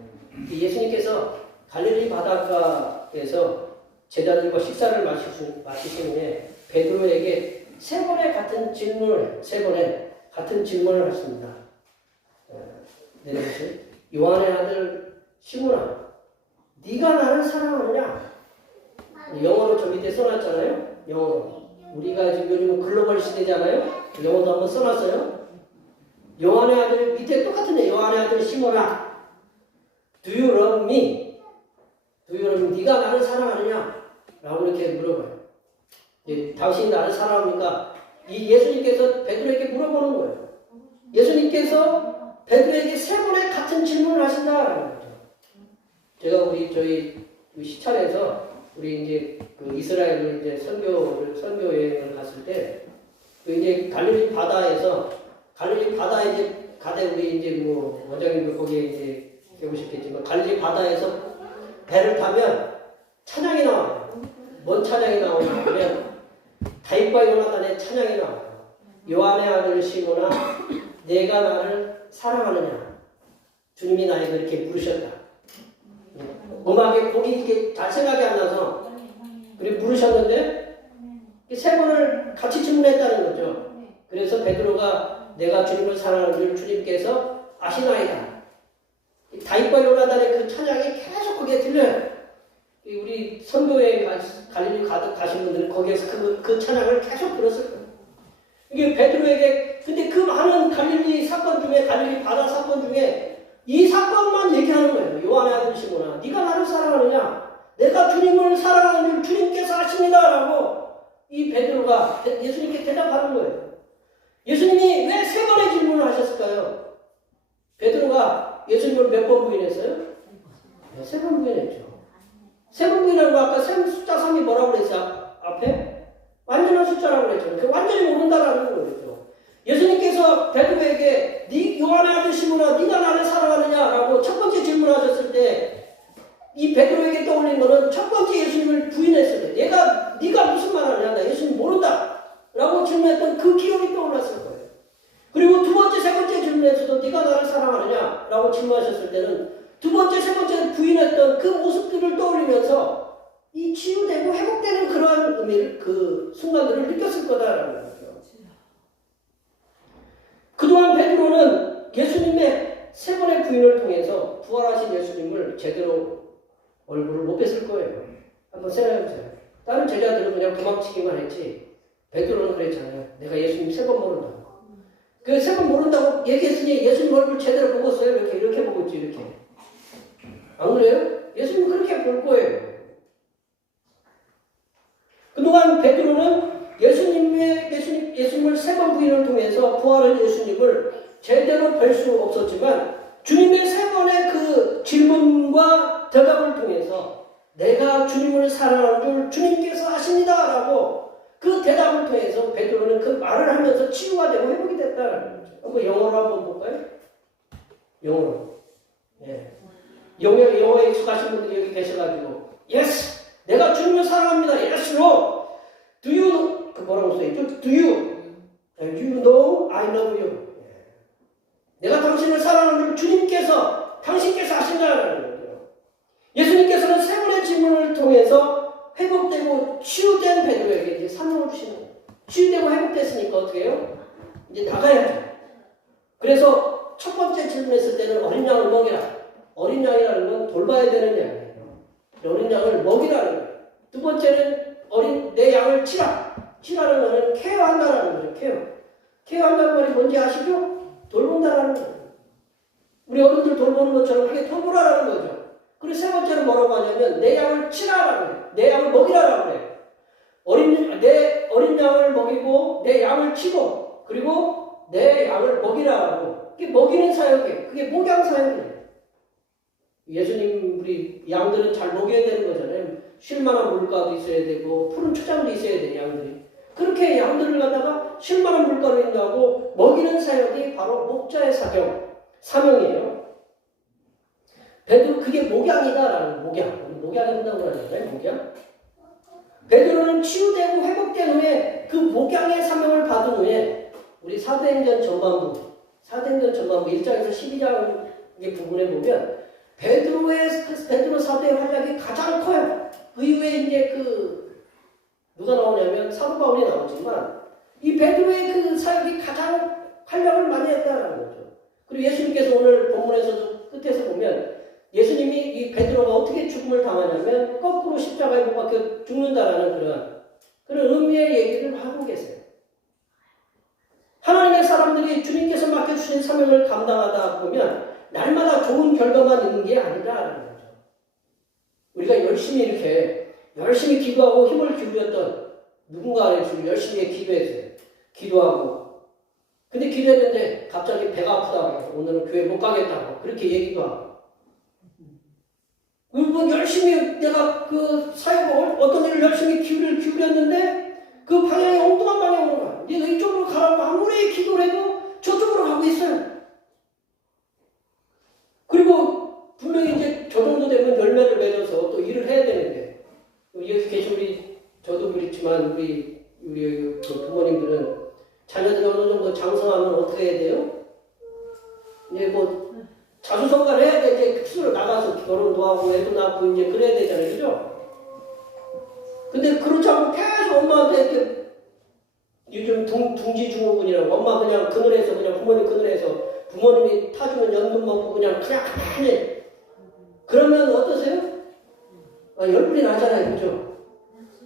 예수님께서 갈릴리 바닷가에서 제자들과 식사를 마치신 후에 베드로에게 세 번의 같은 질문을 하십니다. 내려보세요. 요한의 아들 시몬아, 네가 나를 사랑하느냐? 영어로 저 밑에 써놨잖아요. 영어로. 우리가 지금 요즘은 글로벌 시대잖아요. 영어도 한번 써놨어요. 요한의 아들 밑에 똑같은데, 요한의 아들 시몬아, Do you love me? Do you love me? 네가 나를 사랑하느냐? 라고 이렇게 물어봐요. 당신이 나를 사랑합니까? 이 예수님께서 베드로에게 물어보는 거예요. 예수님께서 베드로에게 세 번의 같은 질문을 하신다라는 거죠. 제가 저희 시찰에서 우리 이제 이스라엘로 이제 선교 여행을 갔을 때, 이제 갈릴리 바다에 이제 가대 우리 이제 원장님도 거기에 이제 배우셨겠지만, 갈릴리 바다에서 배를 타면 찬양이 나와요. 뭔 찬양이 나오냐 하면 다윗과 요나단의 찬양이 나와요. 요한의 아들 시몬아, 내가 나를 사랑하느냐? 주님이 나에게 이렇게 부르셨다. 음악에 곡이 이렇게 잘 생각이 안 나서 그리고 부르셨는데 세 번을 같이 질문했다는 거죠. 그래서 베드로가 내가 주님을 사랑하는 줄 주님께서 아시나이다. 다윗과 요나단의 그 찬양이 계속 거기에 들려요. 우리 선교에 갈릴리 가신 분들은 거기에서 그 찬양을 계속 들었을 거예요. 이게 베드로에게, 근데 그 많은 갈릴리 바다 사건 중에 이 사건만 얘기하는 거예요. 요한의 아들 시몬아, 네가 나를 사랑하느냐? 내가 주님을 사랑하는 줄 주님께서 아십니다. 라고 이 베드로가 예수님께 대답하는 거예요. 예수님이 왜 세 번의 질문을 하셨을까요? 베드로가 예수님을 몇 번 부인했어요? 네, 3번 부인했죠. 3번 부인하는 거 아까 숫자 3이 뭐라고 그랬어요? 앞에? 완전한 숫자라고 그랬죠. 완전히 모른다라는 거죠. 예수님께서 베드로에게 요한의 아들 시몬아, 네가 나를 사랑하느냐라고 첫 번째 질문하셨을 때 이 베드로에게 떠올린 거는 첫 번째 예수님을 부인했을 때, 네가 무슨 말 하냐? 나 예수님 모른다 라고 질문했던 그 기억이 떠올랐을 거예요. 그리고 두 번째, 세 번째 질문에서도 네가 나를 사랑하느냐? 라고 질문하셨을 때는 두 번째, 세 번째 부인했던 그 모습들을 떠올리면서 이 치유되고 회복되는 그러한 의미를, 그 순간들을 느꼈을 거다라는 거죠. 그동안 베드로는 예수님의 세 번의 부인을 통해서 부활하신 예수님을 제대로 얼굴을 못 뵀을 거예요. 한번 생각해보세요. 다른 제자들은 그냥 도망치기만 했지. 베드로는 그랬잖아요. 내가 예수님 3번 모른다고. 그 3번 모른다고 얘기했으니 예수님 얼굴 제대로 보고서요. 이렇게 보고 있지, 이렇게. 안 그래요? 예수님 그렇게 볼 거예요. 그동안 베드로는 예수님을 3번 부인을 통해서 부활한 예수님을 제대로 뵐 수 없었지만 주님의 3번의 그 질문과 대답을 통해서 내가 주님을 사랑하는 줄 주님께서 아십니다라고 그 대답을 통해서 베드로는 그 말을 하면서 치유가 되고 회복이 됐다는 거죠. 한번 영어로 한번 볼까요? 영어로. 네. 영어에 익숙하신 분들이 여기 계셔가지고 Yes! 내가 주님을 사랑합니다. Yes, Lord! Do you know? 그 뭐라고 써있죠? Do you know I love you? 내가 당신을 사랑하는 줄 당신께서 아신다는 거예요. 예수님께서는 3번의 질문을 통해서 회복되고 치유된 베드로에게 이제 사명을 주시는 거예요. 치유되고 회복됐으니까 어떻게 해요? 이제 나가야죠. 그래서 첫 번째 질문했을 때는 어린 양을 먹이라. 어린 양이라는 건 돌봐야 되는 양이에요. 어린 양을 먹이라는 거예요. 두 번째는 내 양을 치라는 거는 케어한다라는 거죠. 케어한다는 말이 뭔지 아시죠? 돌본다라는 거예요. 우리 어른들 돌보는 것처럼 그게 돌보라라는 거죠. 그리고 세 번째는 뭐라고 하냐면 내 양을 치라라고 해요. 내 양을 먹이라라고 해요. 내 어린 양을 먹이고 내 양을 치고 그리고 내 양을 먹이라라고. 그게 먹이는 사역이에요. 그게 목양 사역이에요. 예수님 우리 양들은 잘 먹여야 되는 거잖아요. 쉴만한 물가도 있어야 되고 푸른 초장도 있어야 돼요. 양들이. 그렇게 양들을 갖다가 쉴만한 물가로 인도하고 먹이는 사역이 바로 목자의 사명이에요. 베드로 그게 목양이다라는 목양한다고 하잖아요. 목양. 베드로는 치유되고 회복된 후에 그 목양의 사명을 받은 후에 우리 사도행전 전반부 1장에서 12장의 부분에 보면 베드로 사도의 활약이 가장 커요. 그 이후에 이제 누가 나오냐면 사도 바울이 나오지만 이 베드로의 그 사역이 가장 활약을 많이 했다는 거죠. 그리고 예수님께서 오늘 본문에서도 끝에서 보면 예수님이 이 베드로가 어떻게 죽음을 당하냐면 거꾸로 십자가에 못 박혀 죽는다라는 그런 의미의 얘기를 하고 계세요. 하나님의 사람들이 주님께서 맡겨주신 사명을 감당하다 보면 날마다 좋은 결과만 있는 게 아니라는 거죠. 우리가 열심히 기도하고 힘을 기울였던 누군가를 지금 열심히 기도했어요. 기도하고. 근데 기도했는데 갑자기 배가 아프다고 오늘은 교회 못 가겠다고 그렇게 얘기도 하고. 그리고 열심히 내가 그 사역을 어떤 일을 열심히 기울였는데 그 방향이 엉뚱한 방향으로 가. 내가 이쪽으로 가라고 아무리 기도를 해도 저쪽으로 가고 있어요. 그리고 분명히 이제 저 정도 되면 열매를 맺어서 또 일을 해야 되는데 여기 계신 저도 그렇지만 우리 그 부모님들은 자녀들이 어느 정도 장성하면 어떻게 해야 돼요? 이제 자수성가를 해야 돼. 이제 스스로 나가서 결혼도 하고 애도 낳고 이제 그래야 되잖아요. 그죠? 근데 그렇지 않고 계속 엄마한테 이렇게 요즘 둥지 증후군이라고 엄마 그냥 그늘에서 부모님 그늘에서 부모님이 타주는 연금 먹고 그냥 가만히 그러면 어떠세요? 열불이 나잖아요. 그죠?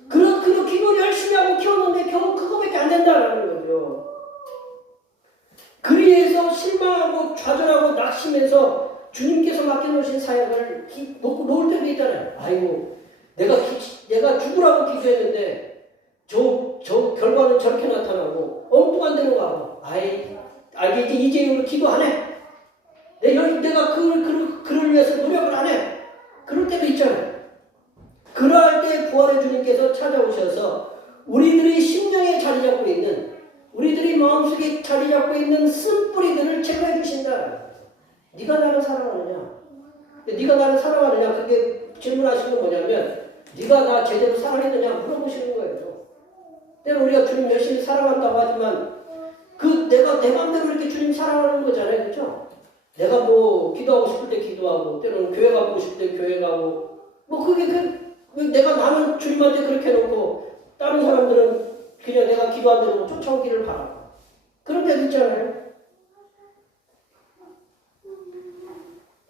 그렇게 기도를 열심히 하고 키웠는데 겨우 그거밖에 안 된다라는 거죠. 그리해서 실망하고 좌절하고 낙심해서 주님께서 맡겨놓으신 사역을 놓을 때도 있잖아요. 아이고 내가 죽으라고 기도했는데 저 결과는 저렇게 나타나고 엉뚱한 데로 가고 알겠지 이제 이후로 기도 안 해. 내가 그를 위해서 노력을 안 해. 그럴 때도 있잖아요. 그러할 때 부활의 주님께서 찾아오셔서 우리들의 심령에 자리 잡고 있는 우리들이 마음속에 자리 잡고 있는 쓴뿌리들을 제거해 주신다. 네가 나를 사랑하느냐? 네가 나를 사랑하느냐? 그게 질문하시는 건 뭐냐면 네가 나 제대로 사랑했느냐 물어보시는 거예요. 때로 우리가 주님 열심히 사랑한다고 하지만 내가 내 마음대로 이렇게 주님 사랑하는 거잖아요. 그렇죠? 내가 기도하고 싶을 때 기도하고 때로는 교회 가고 싶을 때 교회 가고 나는 주님한테 그렇게 해놓고 다른 사람들은 그냥 내가 기도한 대로 쫓아오기를 바라고 그런 데도 있잖아요.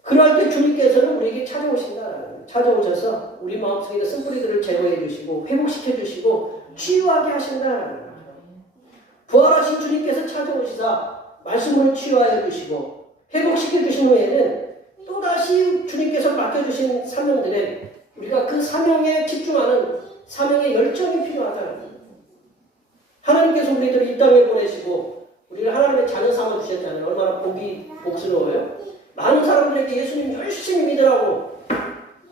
그럴 때 주님께서는 우리에게 찾아오신다. 찾아오셔서 우리 마음속에 있는 쓴뿌리들을 제거해 주시고 회복시켜 주시고 치유하게 하신다는 거죠. 부활하신 주님께서 찾아오시사 말씀을 치유하여 주시고 회복시켜 주신 후에는 또다시 주님께서 맡겨주신 사명들에 우리가 그 사명에 집중하는 사명의 열정이 필요하다는 거예요. 하나님께서 우리들을 이 땅에 보내시고 우리를 하나님의 자녀 삼아 주셨잖아요. 얼마나 복스러워요. 많은 사람들에게 예수님 열심히 믿으라고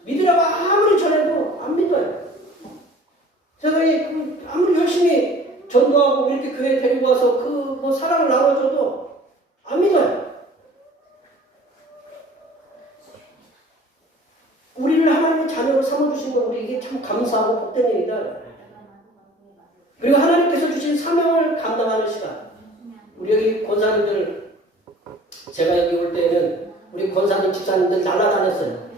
아무리 전해도 안 믿어요. 세상에 아무리 열심히 전도하고 이렇게 교회 데리고 와서 그 사랑을 나눠줘도 안 믿어요. 우리를 하나님의 자녀로 삼아주신 건 우리에게 참 감사하고 복된 일이다. 그리고 하나님께서 주신 사명을 감당하는 시간. 우리 여기 권사님들, 제가 여기 올 때는 우리 권사님, 집사님들 날아다녔어요.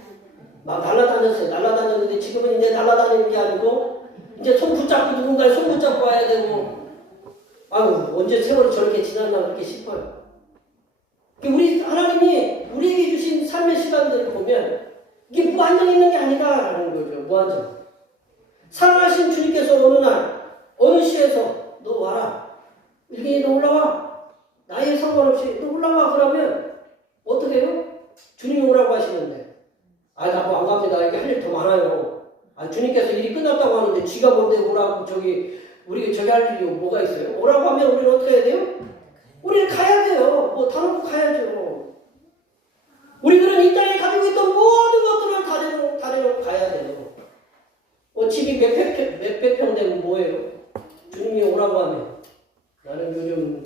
막 날아다녔는데 지금은 이제 날아다니는 게 아니고 이제 손 붙잡고 누군가의 손 붙잡고 와야 되고, 아유, 언제 세월이 저렇게 지났나 그렇게 싶어요. 우리 하나님이 우리에게 주신 삶의 시간들을 보면 이게 무한정 있는 게 아니다라는 거죠. 무한정. 사랑하신 주님께서 어느 날 어느 시에서 너 와라. 일기에 너 올라와. 나이에 상관없이 너 올라와. 그러면 어떻게 해요? 주님이 오라고 하시는데 나 뭐 안 갑니다. 이게 할 일 더 많아요. 주님께서 일이 끝났다고 하는데 쥐가 뭔데 오라고 우리 저기 할 일이 뭐가 있어요? 오라고 하면 우리는 어떻게 해야 돼요? 우리는 가야 돼요. 뭐 다 놓고 가야죠. 우리들은 이 땅에 가지고 있던 모든 것들을 다 내놓고 가야 돼요. 집이 몇백 평 되면 뭐예요? 주님이 오라고 하면 저는 요즘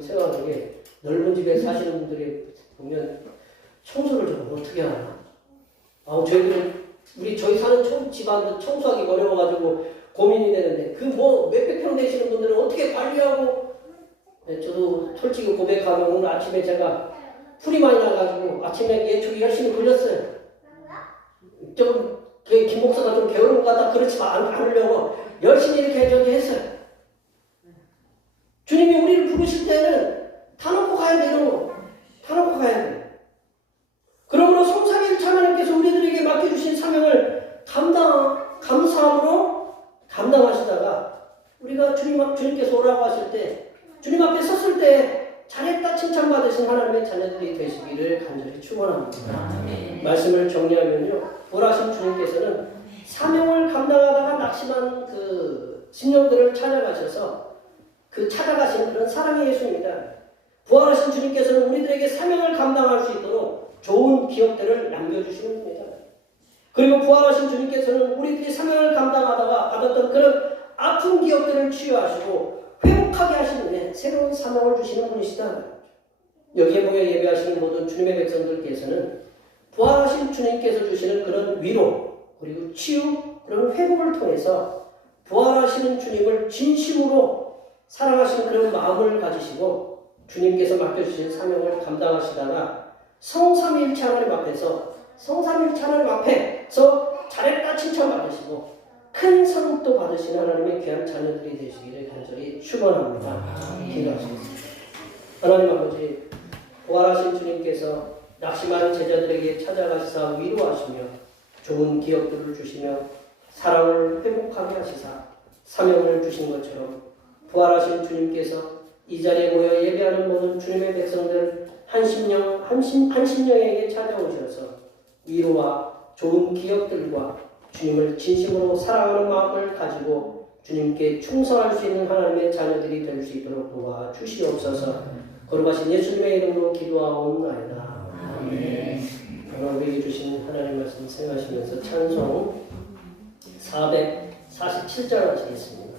생각하는 게 넓은 집에 사시는 분들이 보면 청소를 좀 어떻게 하나? 저희 사는 집안도 청소하기 어려워가지고 고민이 되는데 몇백 평 되시는 분들은 어떻게 관리하고? 저도 솔직히 고백하면 오늘 아침에 제가 풀이 많이 나가지고 아침에 예초기 열심히 굴렸어요. 김 목사가 좀 게으른 것 같다 그렇지만 않으려고 열심히 이렇게 저기 했어요. 주님이 우리를 부르실 때는 다 놓고 가야 돼. 이런 거 다 놓고 가야 돼. 그러므로 성삼위일체 하나님께서 우리들에게 맡겨주신 사명을 감사함으로 감당하시다가 우리가 주님께서 오라고 하실 때 주님 앞에 섰을 때 잘했다 칭찬받으신 하나님의 자녀들이 되시기를 간절히 축원합니다. 말씀을 정리하면요, 부활하신 주님께서는 사명을 감당하다가 낙심한 그 심령들을 찾아가셔서 찾아가신 그런 사랑의 예수입니다. 부활하신 주님께서는 우리들에게 사명을 감당할 수 있도록 좋은 기업들을 남겨주시는 겁니다. 그리고 부활하신 주님께서는 우리들이 사명을 감당하다가 받았던 그런 아픈 기업들을 치유하시고 회복하게 하시는 새로운 사명을 주시는 분이시다. 여기에 모여 예배하시는 모든 주님의 백성들께서는 부활하신 주님께서 주시는 그런 위로 그리고 치유 그런 회복을 통해서 부활하시는 주님을 진심으로 사랑하시는 그런 마음을 가지시고 주님께서 맡겨주신 사명을 감당하시다가 성삼위일체 하나님 앞에서 잘했다 칭찬받으시고 큰 상도 받으시는 하나님의 귀한 자녀들이 되시기를 간절히 축원합니다. 기도하시겠습니다. 하나님 아버지, 부활하신 주님께서 낙심하는 제자들에게 찾아가시사 위로하시며 좋은 기억들을 주시며 사랑을 회복하게 하시사 사명을 주신 것처럼 부활하신 주님께서 이 자리에 모여 예배하는 모든 주님의 백성들 한심령에게 찾아오셔서 위로와 좋은 기억들과 주님을 진심으로 사랑하는 마음을 가지고 주님께 충성할 수 있는 하나님의 자녀들이 될 수 있도록 도와주시옵소서. 거룩하신 예수님의 이름으로 기도하옵나이다. 아멘. 오늘 우리에게 주신 하나님 말씀 생각하시면서 찬송 447절 하시겠습니다.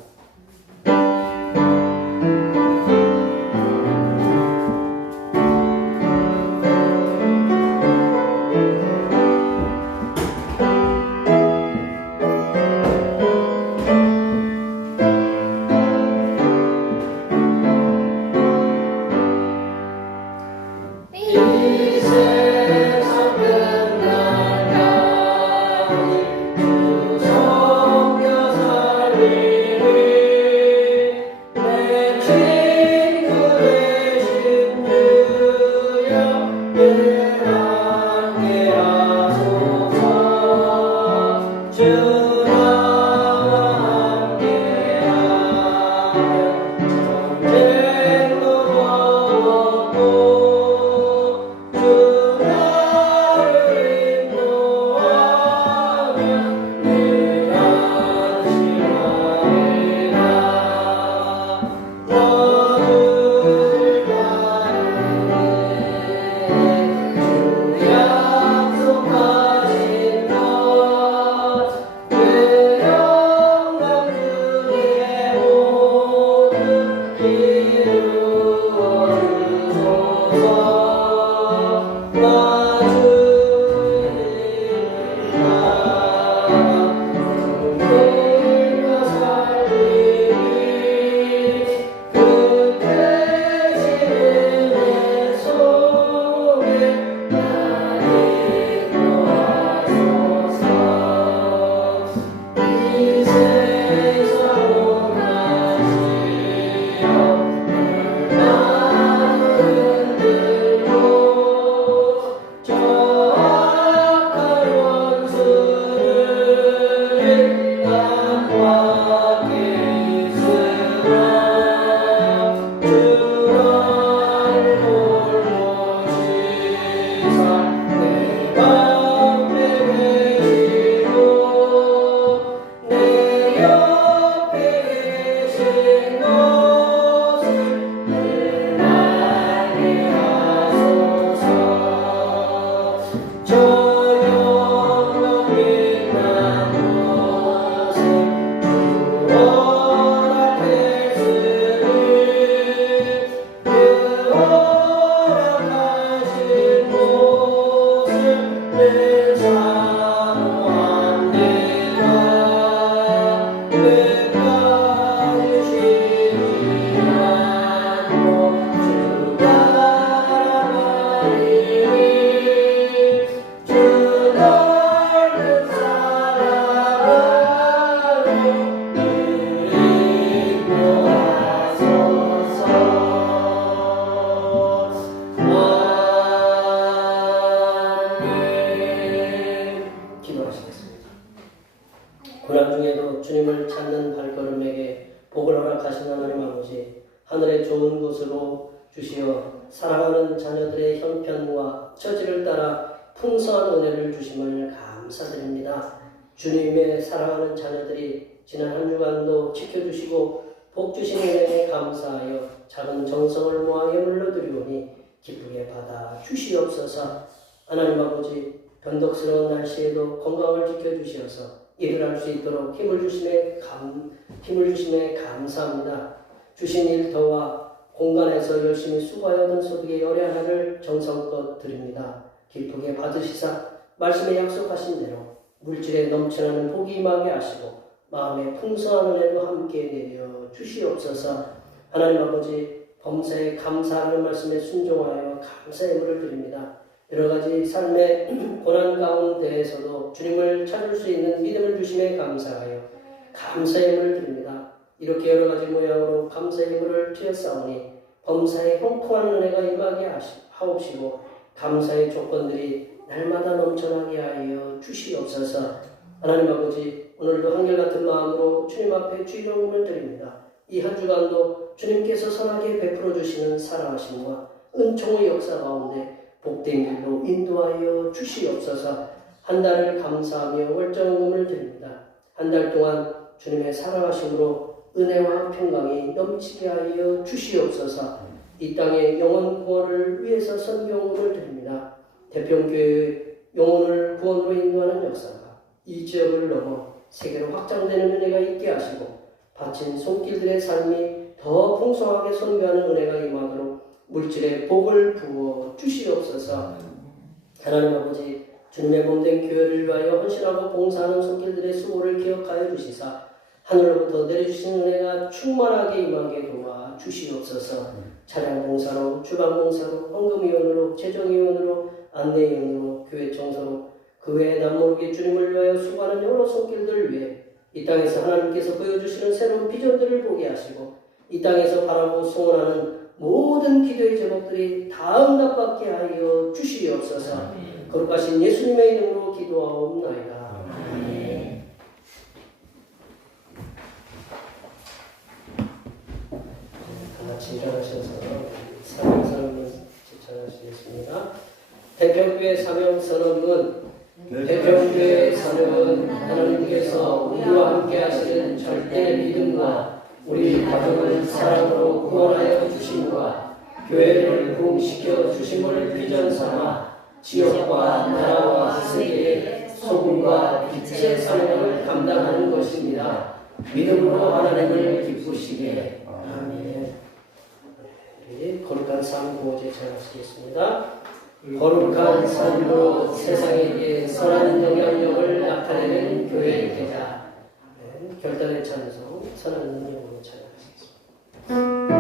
주 성교 살리는 고난 중에도 주님을 찾는 발걸음에게 복을 허락하신 하나님 아버지, 하늘의 좋은 곳으로 주시어 사랑하는 자녀들의 형편과 처지를 따라 풍성한 은혜를 주심을 감사드립니다. 주님의 사랑하는 자녀들이 지난 한 주간도 지켜주시고 복 주신 은혜에 감사하여 작은 정성을 모아 예물로 드리오니 기쁘게 받아 주시옵소서. 하나님 아버지, 변덕스러운 날씨에도 건강을 지켜주시어서 일을 할 수 있도록 힘을 주심에 감사합니다. 주신 일터와 공간에서 열심히 수고하여 얻은 소득의 열의 하나를 정성껏 드립니다. 기쁘게 받으시사 말씀에 약속하신 대로 물질에 넘쳐나는 복이 임하게 하시고 마음에 풍성한 은혜도 함께 내려 주시옵소서. 하나님 아버지, 범사에 감사하는 말씀에 순종하여 감사의 예물을 드립니다. 여러 가지 삶의 고난 가운데에서도 주님을 찾을 수 있는 믿음을 주심에 감사하여 감사의 예물을 드립니다. 이렇게 여러 가지 모양으로 감사의 예물을 드렸사오니 범사에 형통한 은혜가 임하게 하옵시고 감사의 조건들이 날마다 넘쳐나게 하여 주시옵소서. 하나님 아버지, 오늘도 한결같은 마음으로 주님 앞에 주의종을 드립니다. 이 한 주간도 주님께서 선하게 베풀어 주시는 사랑하심과 은총의 역사 가운데 복된 길로 인도하여 주시옵소서. 한 달을 감사하며 월정금을 드립니다. 한 달 동안 주님의 사랑하심으로 은혜와 평강이 넘치게 하여 주시옵소서. 이 땅의 영혼 구원을 위해서 선교금을 드립니다. 대평교회의 영혼을 구원으로 인도하는 역사가 이 지역을 넘어 세계로 확장되는 은혜가 있게 하시고 바친 손길들의 삶이 더 풍성하게 선교하는 은혜가 임하도록 물질의 복을 부어 주시옵소서. 하나님 아버지, 주님의 몸된 교회를 위하여 헌신하고 봉사하는 손길들의 수고를 기억하여 주시사 하늘로부터 내려주신 은혜가 충만하게 임하게 도와 주시옵소서. 차량 봉사로, 주방 봉사로, 헌금위원으로, 재정위원으로, 안내위원으로, 교회 청소로, 그 외에 남모르게 주님을 위하여 수고하는 여러 손길들을 위해 이 땅에서 하나님께서 보여주시는 새로운 비전들을 보게 하시고 이 땅에서 바라고 소원하는 모든 기도의 제목들이 다 응답받게 하여 주시옵소서. 거룩하신 예수님의 이름으로 기도하옵나이다. 다 같이 일어나셔서 사명선언문 제청하시겠습니다. 대평교회 사명선언문. 대평교회 사명은 하나님께서 우리와 함께 하시는 절대 믿음과 우리 가족을 사랑으로 구원하여 주심과 교회를 부흥시켜 주심을 비전 삼아 지역과 나라와 세계의 소금과 빛의 사명을 감당하는 것입니다. 믿음으로 하나님을 기쁘시게. 아멘. 우리 거룩한 삶 구호제 전하시겠습니다. 거룩한 삶으로 세상에게 선한 영향력을 나타내는 교회의 대자. 결단의 찬송, 선한 능력으로 찬양하시겠습니다.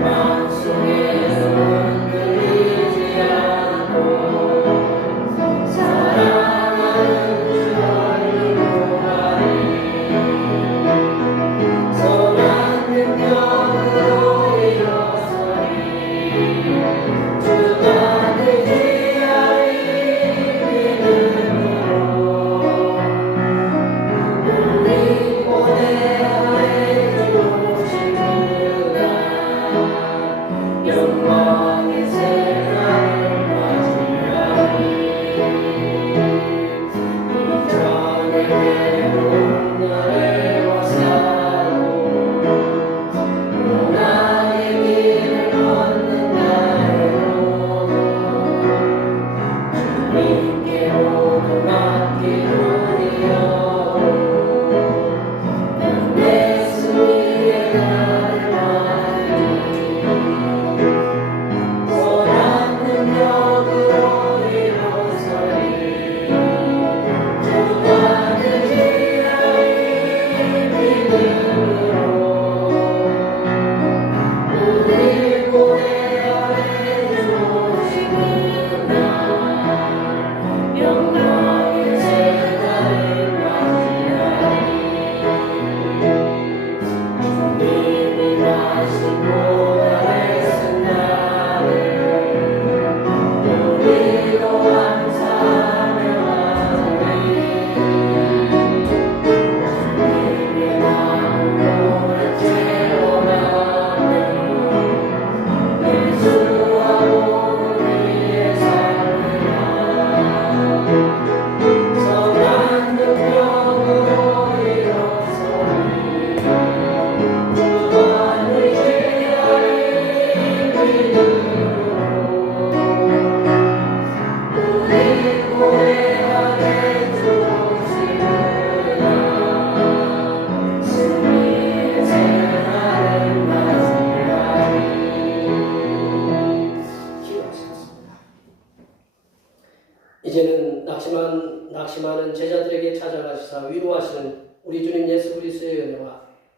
마음속에 흔들리지 않아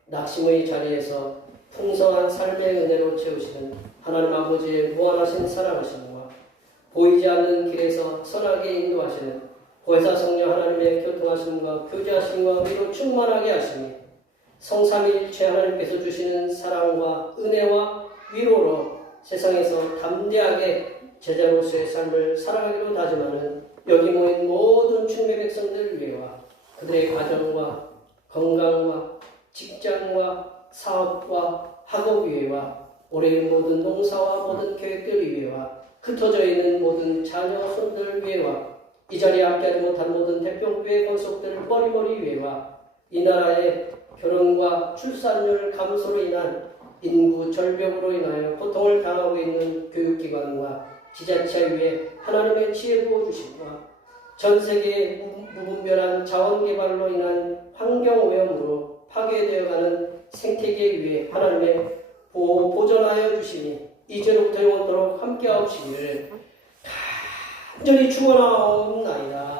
낙심의 자리에서 풍성한 삶의 은혜로 채우시는 하나님 아버지의 무한하신 사랑하심과 보이지 않는 길에서 선하게 인도하시는 보혜사 성령 하나님의 교통하심과 교제하심과 위로 충만하게 하시니 성삼위일체 하나님께서 주시는 사랑과 은혜와 위로로 세상에서 담대하게 제자로서의 삶을 살아가기로 다짐하는 여기 모인 모든 주님의 백성들 위해와 그들의 가정과 건강과 직장과 사업과 학업 위해와 올해의 모든 농사와 모든 계획들 위해와 흩어져 있는 모든 자녀 손들 위해와 이 자리에 함께하지 못한 모든 대표교회 권속들 머리머리 위해와 이 나라의 결혼과 출산율 감소로 인한 인구 절벽으로 인하여 고통을 당하고 있는 교육기관과 지자체 위에 하나님의 지혜 부어주심과 전 세계의 무분별한 자원개발로 인한 환경오염으로 파괴되어가는 생태계 위에 하나님의 보호 보존하여 주시니 이제로부터 영원토록 함께하옵시기를 간절히 축원하옵나이다.